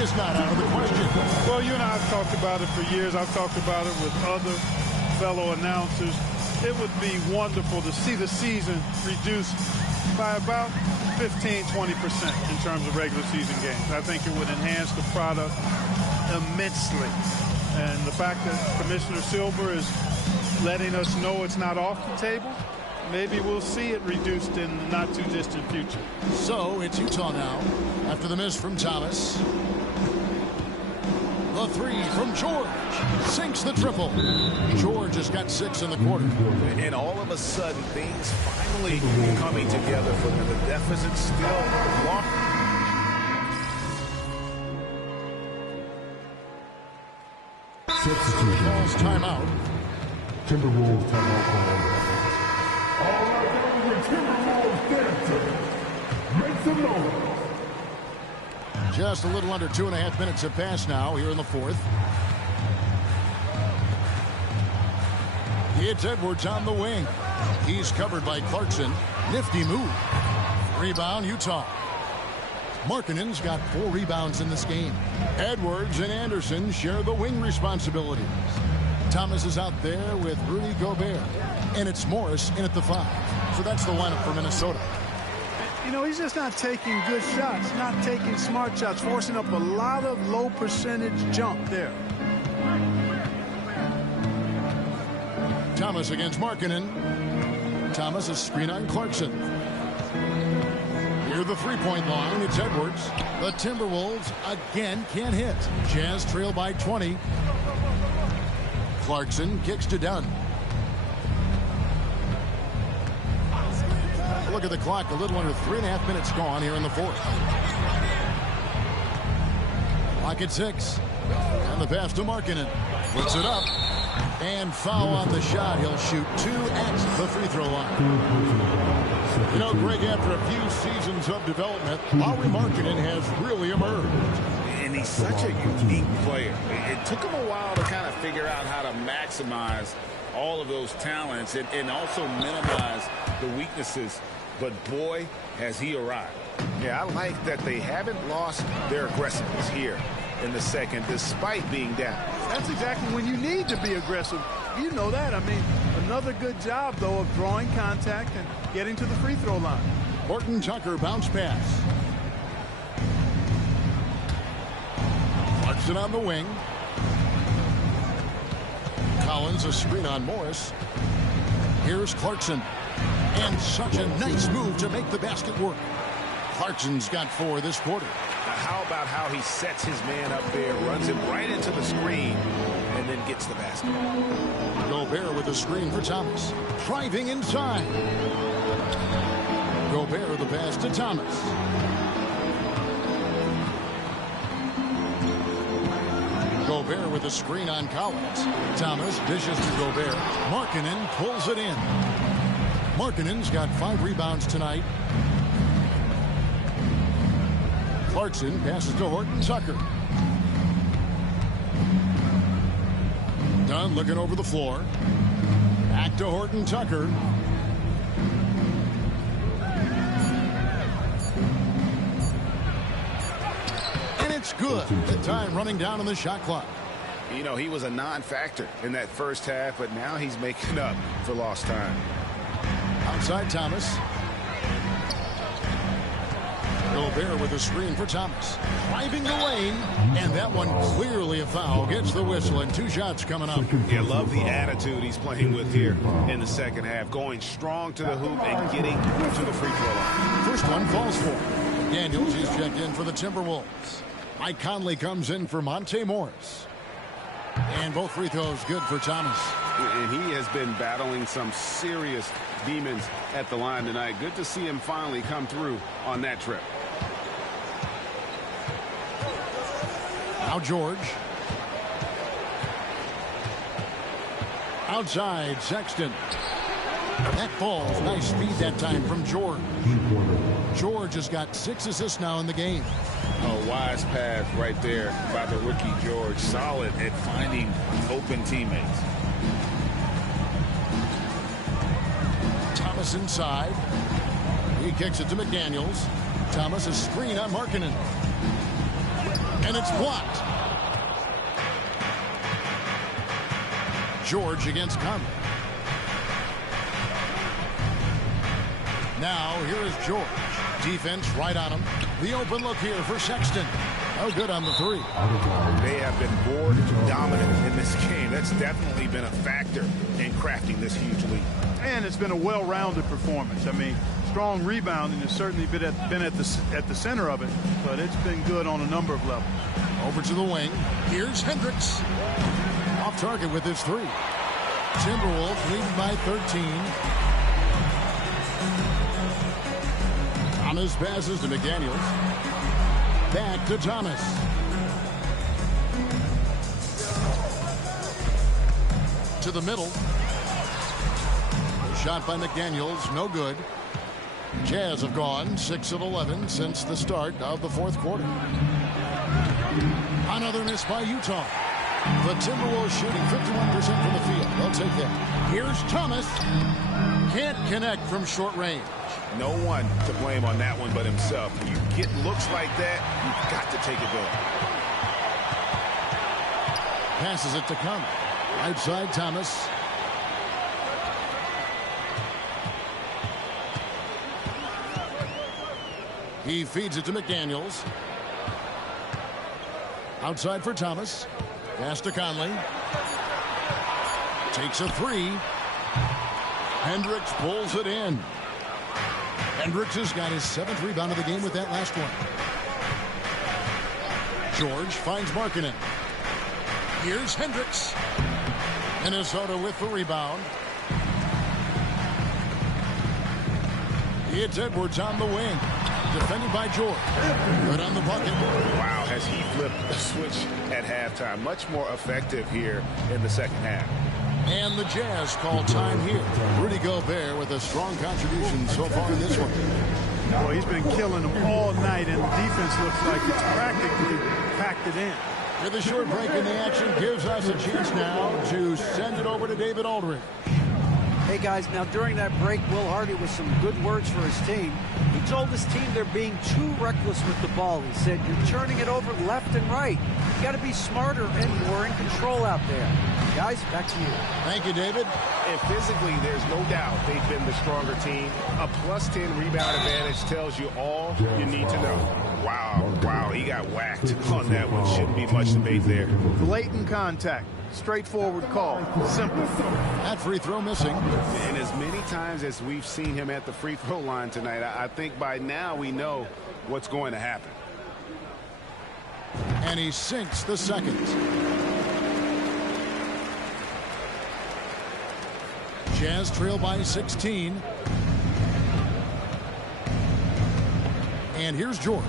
is not out of the question. Well, you and I have talked about it for years. I've talked about it with other fellow announcers. It would be wonderful to see the season reduced by about 15-20% in terms of regular season games. I think it would enhance the product immensely. And the fact that Commissioner Silver is letting us know it's not off the table, maybe we'll see it reduced in the not-too-distant future. So it's Utah now after the miss from Thomas. The three from George. Sinks the triple. George has got 6 in the quarter. And all of a sudden, things finally coming together for them. The deficit still long. Calls timeout. Timberwolves timeout call. All right, that was the Timberwolves dancer. Make some noise. Just a little under 2.5 minutes have passed now here in the fourth. It's Edwards on the wing. He's covered by Clarkson. Nifty move. Rebound, Utah. Markkanen's got 4 rebounds in this game. Edwards and Anderson share the wing responsibilities. Thomas is out there with Rudy Gobert. And it's Morris in at the 5. So that's the lineup for Minnesota. You know, he's just not taking good shots, not taking smart shots, forcing up a lot of low percentage jump there. Thomas against Markkanen. Thomas a screen on Clarkson. Near the three-point line, it's Edwards. The Timberwolves again can't hit. Jazz trail by 20. Clarkson kicks to Dunn. Look at the clock, a little under 3.5 minutes gone here in the fourth. Clock at 6. And the pass to Markkanen. Puts it up. And foul on the shot. He'll shoot 2 at the free throw line. You know, Greg, after a few seasons of development, Lauri Markkanen has really emerged. And he's such a unique player. It took him a while to kind of figure out how to maximize all of those talents and also minimize the weaknesses. But boy, has he arrived. Yeah, I like that they haven't lost their aggressiveness here in the second, despite being down. That's exactly when you need to be aggressive. You know that. I mean, another good job, though, of drawing contact and getting to the free throw line. Horton Tucker bounce pass. Clarkson on the wing. Collins a screen on Morris. Here's Clarkson. And such a nice move to make the basket work. Clarkson's got 4 this quarter. How about how he sets his man up there, runs him right into the screen, and then gets the basket. Gobert with a screen for Thomas. Driving inside. Gobert the pass to Thomas. Gobert with a screen on Collins. Thomas dishes to Gobert. Markkanen pulls it in. Markkanen's got 5 rebounds tonight. Clarkson passes to Horton Tucker. Dunn looking over the floor. Back to Horton Tucker. And it's good. The time running down on the shot clock. You know, he was a non-factor in that first half, but now he's making up for lost time. Outside Thomas. Gobert with a screen for Thomas. Driving the lane, and that one clearly a foul. Gets the whistle, and 2 shots coming up. Yeah, love the attitude he's playing with here in the second half. Going strong to the hoop and getting to the free throw line. First one falls for Daniels. He's checked in for the Timberwolves. Mike Conley comes in for Monte Morris. And both free throws good for Thomas. And he has been battling some serious demons at the line tonight. Good to see him finally come through on that trip. Now George. Outside Sexton. That falls. Nice speed that time from George. George has got 6 assists now in the game. A wise pass right there by the rookie George. Solid at finding open teammates. Thomas inside. He kicks it to McDaniels. Thomas a screen on Markkanen. And it's blocked. George against Conley. Now here is George. Defense right on him. The open look here for Sexton. Oh, good on the 3. They have been board dominant in this game. That's definitely been a factor in crafting this huge lead. And it's been a well-rounded performance. I mean, strong rebounding has certainly been at the center of it, but it's been good on a number of levels. Over to the wing. Here's Hendricks. Off target with his 3. Timberwolves leading by 13. Thomas passes to McDaniels. Back to Thomas. To the middle. Shot by McDaniels, no good. Jazz have gone 6 of 11 since the start of the 4th quarter. Another miss by Utah. The Timberwolves shooting 51% from the field. They'll take that. Here's Thomas. Can't connect from short range. No one to blame on that one but himself. When you get looks like that, you've got to take advantage. Passes it to Conley. Outside Thomas. He feeds it to McDaniels. Outside for Thomas. Pass to Conley. Takes a 3. Hendricks pulls it in. Hendricks has got his 7th rebound of the game with that last one. George finds Markkanen. Here's Hendricks. Minnesota with the rebound. It's Edwards on the wing. Defended by George. Good on the bucket. Wow, has he flipped the switch at halftime. Much more effective here in the second half. And the Jazz call time here. Rudy Gobert with a strong contribution so far in this one. Well, he's been killing them all night, and the defense looks like it's practically packed it in. With a short break in the action, gives us a chance now to send it over to David Aldridge. Hey, guys, now during that break, Will Hardy with some good words for his team. He told his team they're being too reckless with the ball. He said, you're turning it over left and right. You got to be smarter and more in control out there. Guys, back to you. Thank you, David. And physically, there's no doubt they've been the stronger team. A +10 rebound advantage tells you all you need to know. Wow, he got whacked on that one. Shouldn't be much debate there. Blatant contact. Straightforward call. Simple. That free throw missing. And as many times as we've seen him at the free throw line tonight, I think by now we know what's going to happen. And he sinks the second. Jazz trail by 16. And here's George.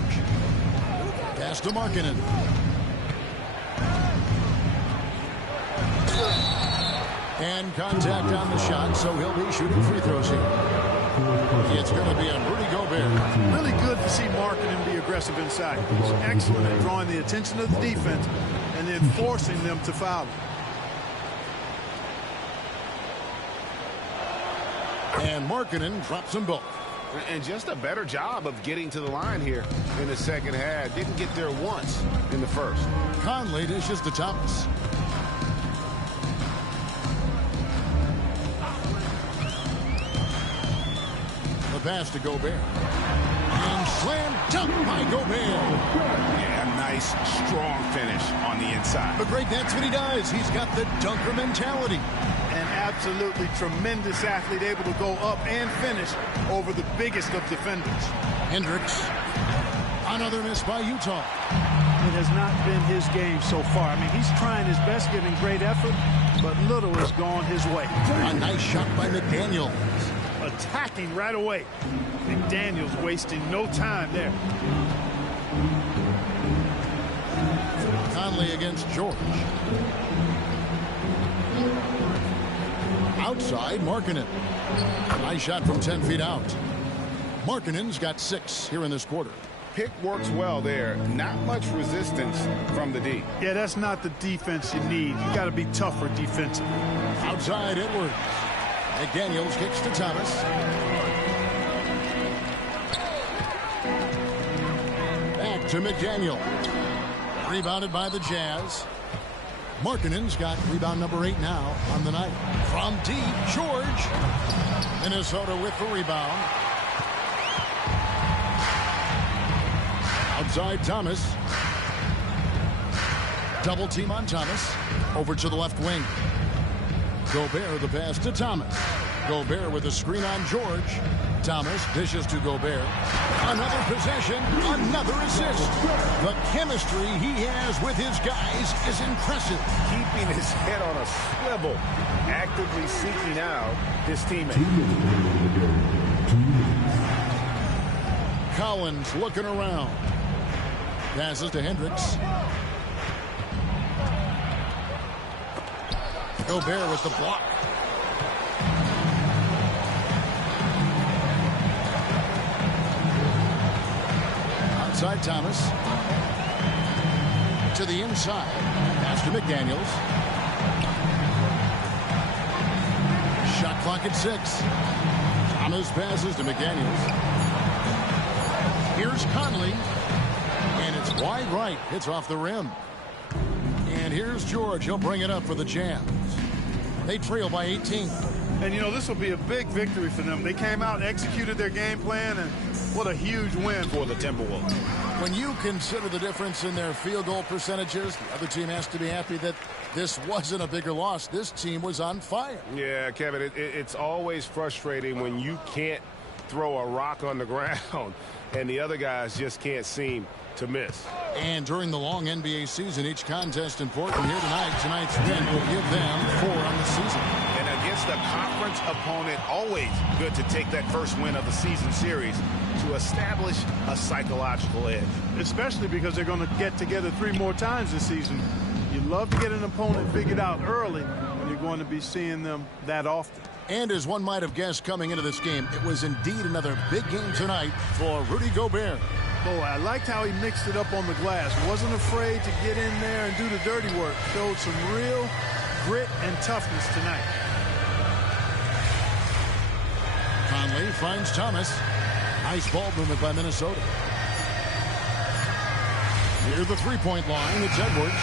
Pass to Markkanen. And contact on the shot, so he'll be shooting free throws here. It's going to be on Rudy Gobert. Really good to see Markkanen be aggressive inside. He's excellent at drawing the attention of the defense and then forcing them to foul him. And Markkanen drops them both. And just a better job of getting to the line here in the second half. Didn't get there once in the first. Conley dishes to Thomas. The pass to Gobert. And slam dunk by Gobert. Yeah, a nice, strong finish on the inside. But Greg, that's what he does. He's got the dunker mentality. An absolutely tremendous athlete, able to go up and finish over the biggest of defenders. Hendricks. Another miss by Utah. It has not been his game so far. I mean, he's trying his best, giving great effort, but little has gone his way. A nice shot by McDaniel. Attacking right away. McDaniel's wasting no time there. Conley against George. Outside, Markkanen. Nice shot from 10 feet out. Markkanen's got 6 here in this quarter. Pick works well there. Not much resistance from the D. Yeah, that's not the defense you need. You got to be tougher defensively. Outside, Edwards. McDaniels kicks to Thomas. Back to McDaniel. Rebounded by the Jazz. Markkanen's got rebound number 8 now on the night. From deep, George. Minnesota with the rebound. Outside, Thomas. Double team on Thomas. Over to the left wing. Gobert the pass to Thomas. Gobert with a screen on George. Thomas dishes to Gobert. Another possession, another assist. The chemistry he has with his guys is impressive. Keeping his head on a swivel, actively seeking out his teammate. Collins looking around. Passes to Hendricks. Gobert with the block. Outside Thomas. To the inside. Pass to McDaniels. Shot clock at 6. Thomas passes to McDaniels. Here's Conley. And it's wide right. Hits off the rim. And here's George. He'll bring it up for the Jazz. They trail by 18. And, you know, this will be a big victory for them. They came out, executed their game plan, and what a huge win for the Timberwolves. When you consider the difference in their field goal percentages, the other team has to be happy that this wasn't a bigger loss. This team was on fire. Yeah, Kevin, it's always frustrating when you can't throw a rock on the ground and the other guys just can't seem to miss. And during the long NBA season, each contest important here tonight. Tonight's win will give them 4 on the season. And against a conference opponent, always good to take that first win of the season series to establish a psychological edge. Especially because they're going to get together 3 more times this season. You love to get an opponent figured out early when you're going to be seeing them that often. And as one might have guessed coming into this game, it was indeed another big game tonight for Rudy Gobert. Boy, I liked how he mixed it up on the glass. Wasn't afraid to get in there and do the dirty work. Showed some real grit and toughness tonight. Conley finds Thomas. Nice ball movement by Minnesota. Near the three-point line, it's Edwards.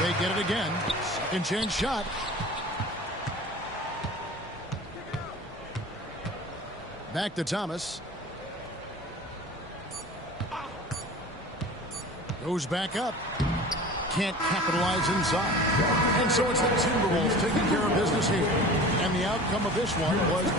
They get it again. Second chance shot. Back to Thomas. Goes back up. Can't capitalize inside. And so it's the Timberwolves taking care of business here. And the outcome of this one was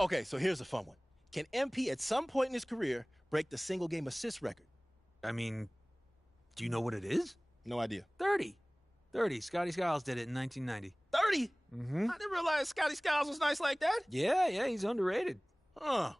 Okay, so here's a fun one. Can MP at some point in his career break the single game assist record? I mean, do you know what it is? No idea. 30. Scotty Skiles did it in 1990. 30? Mm-hmm. I didn't realize Scotty Skiles was nice like that. Yeah, he's underrated. Huh.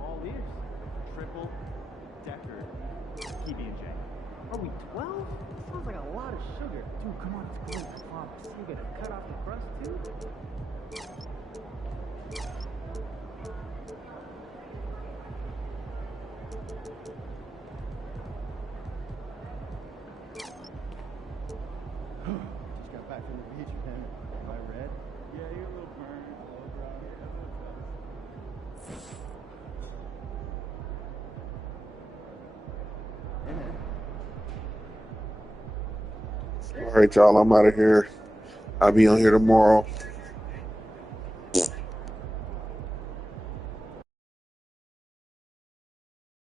All ears. Triple decker PB&J. Are we 12? Sounds like a lot of sugar. Dude, come on, it's great. I promise. You gonna cut off the crust too? Just got back from the beach, man. Am I red? Yeah, you're a little burned. A little brown. That's what it All right, y'all. I'm out of here. I'll be on here tomorrow.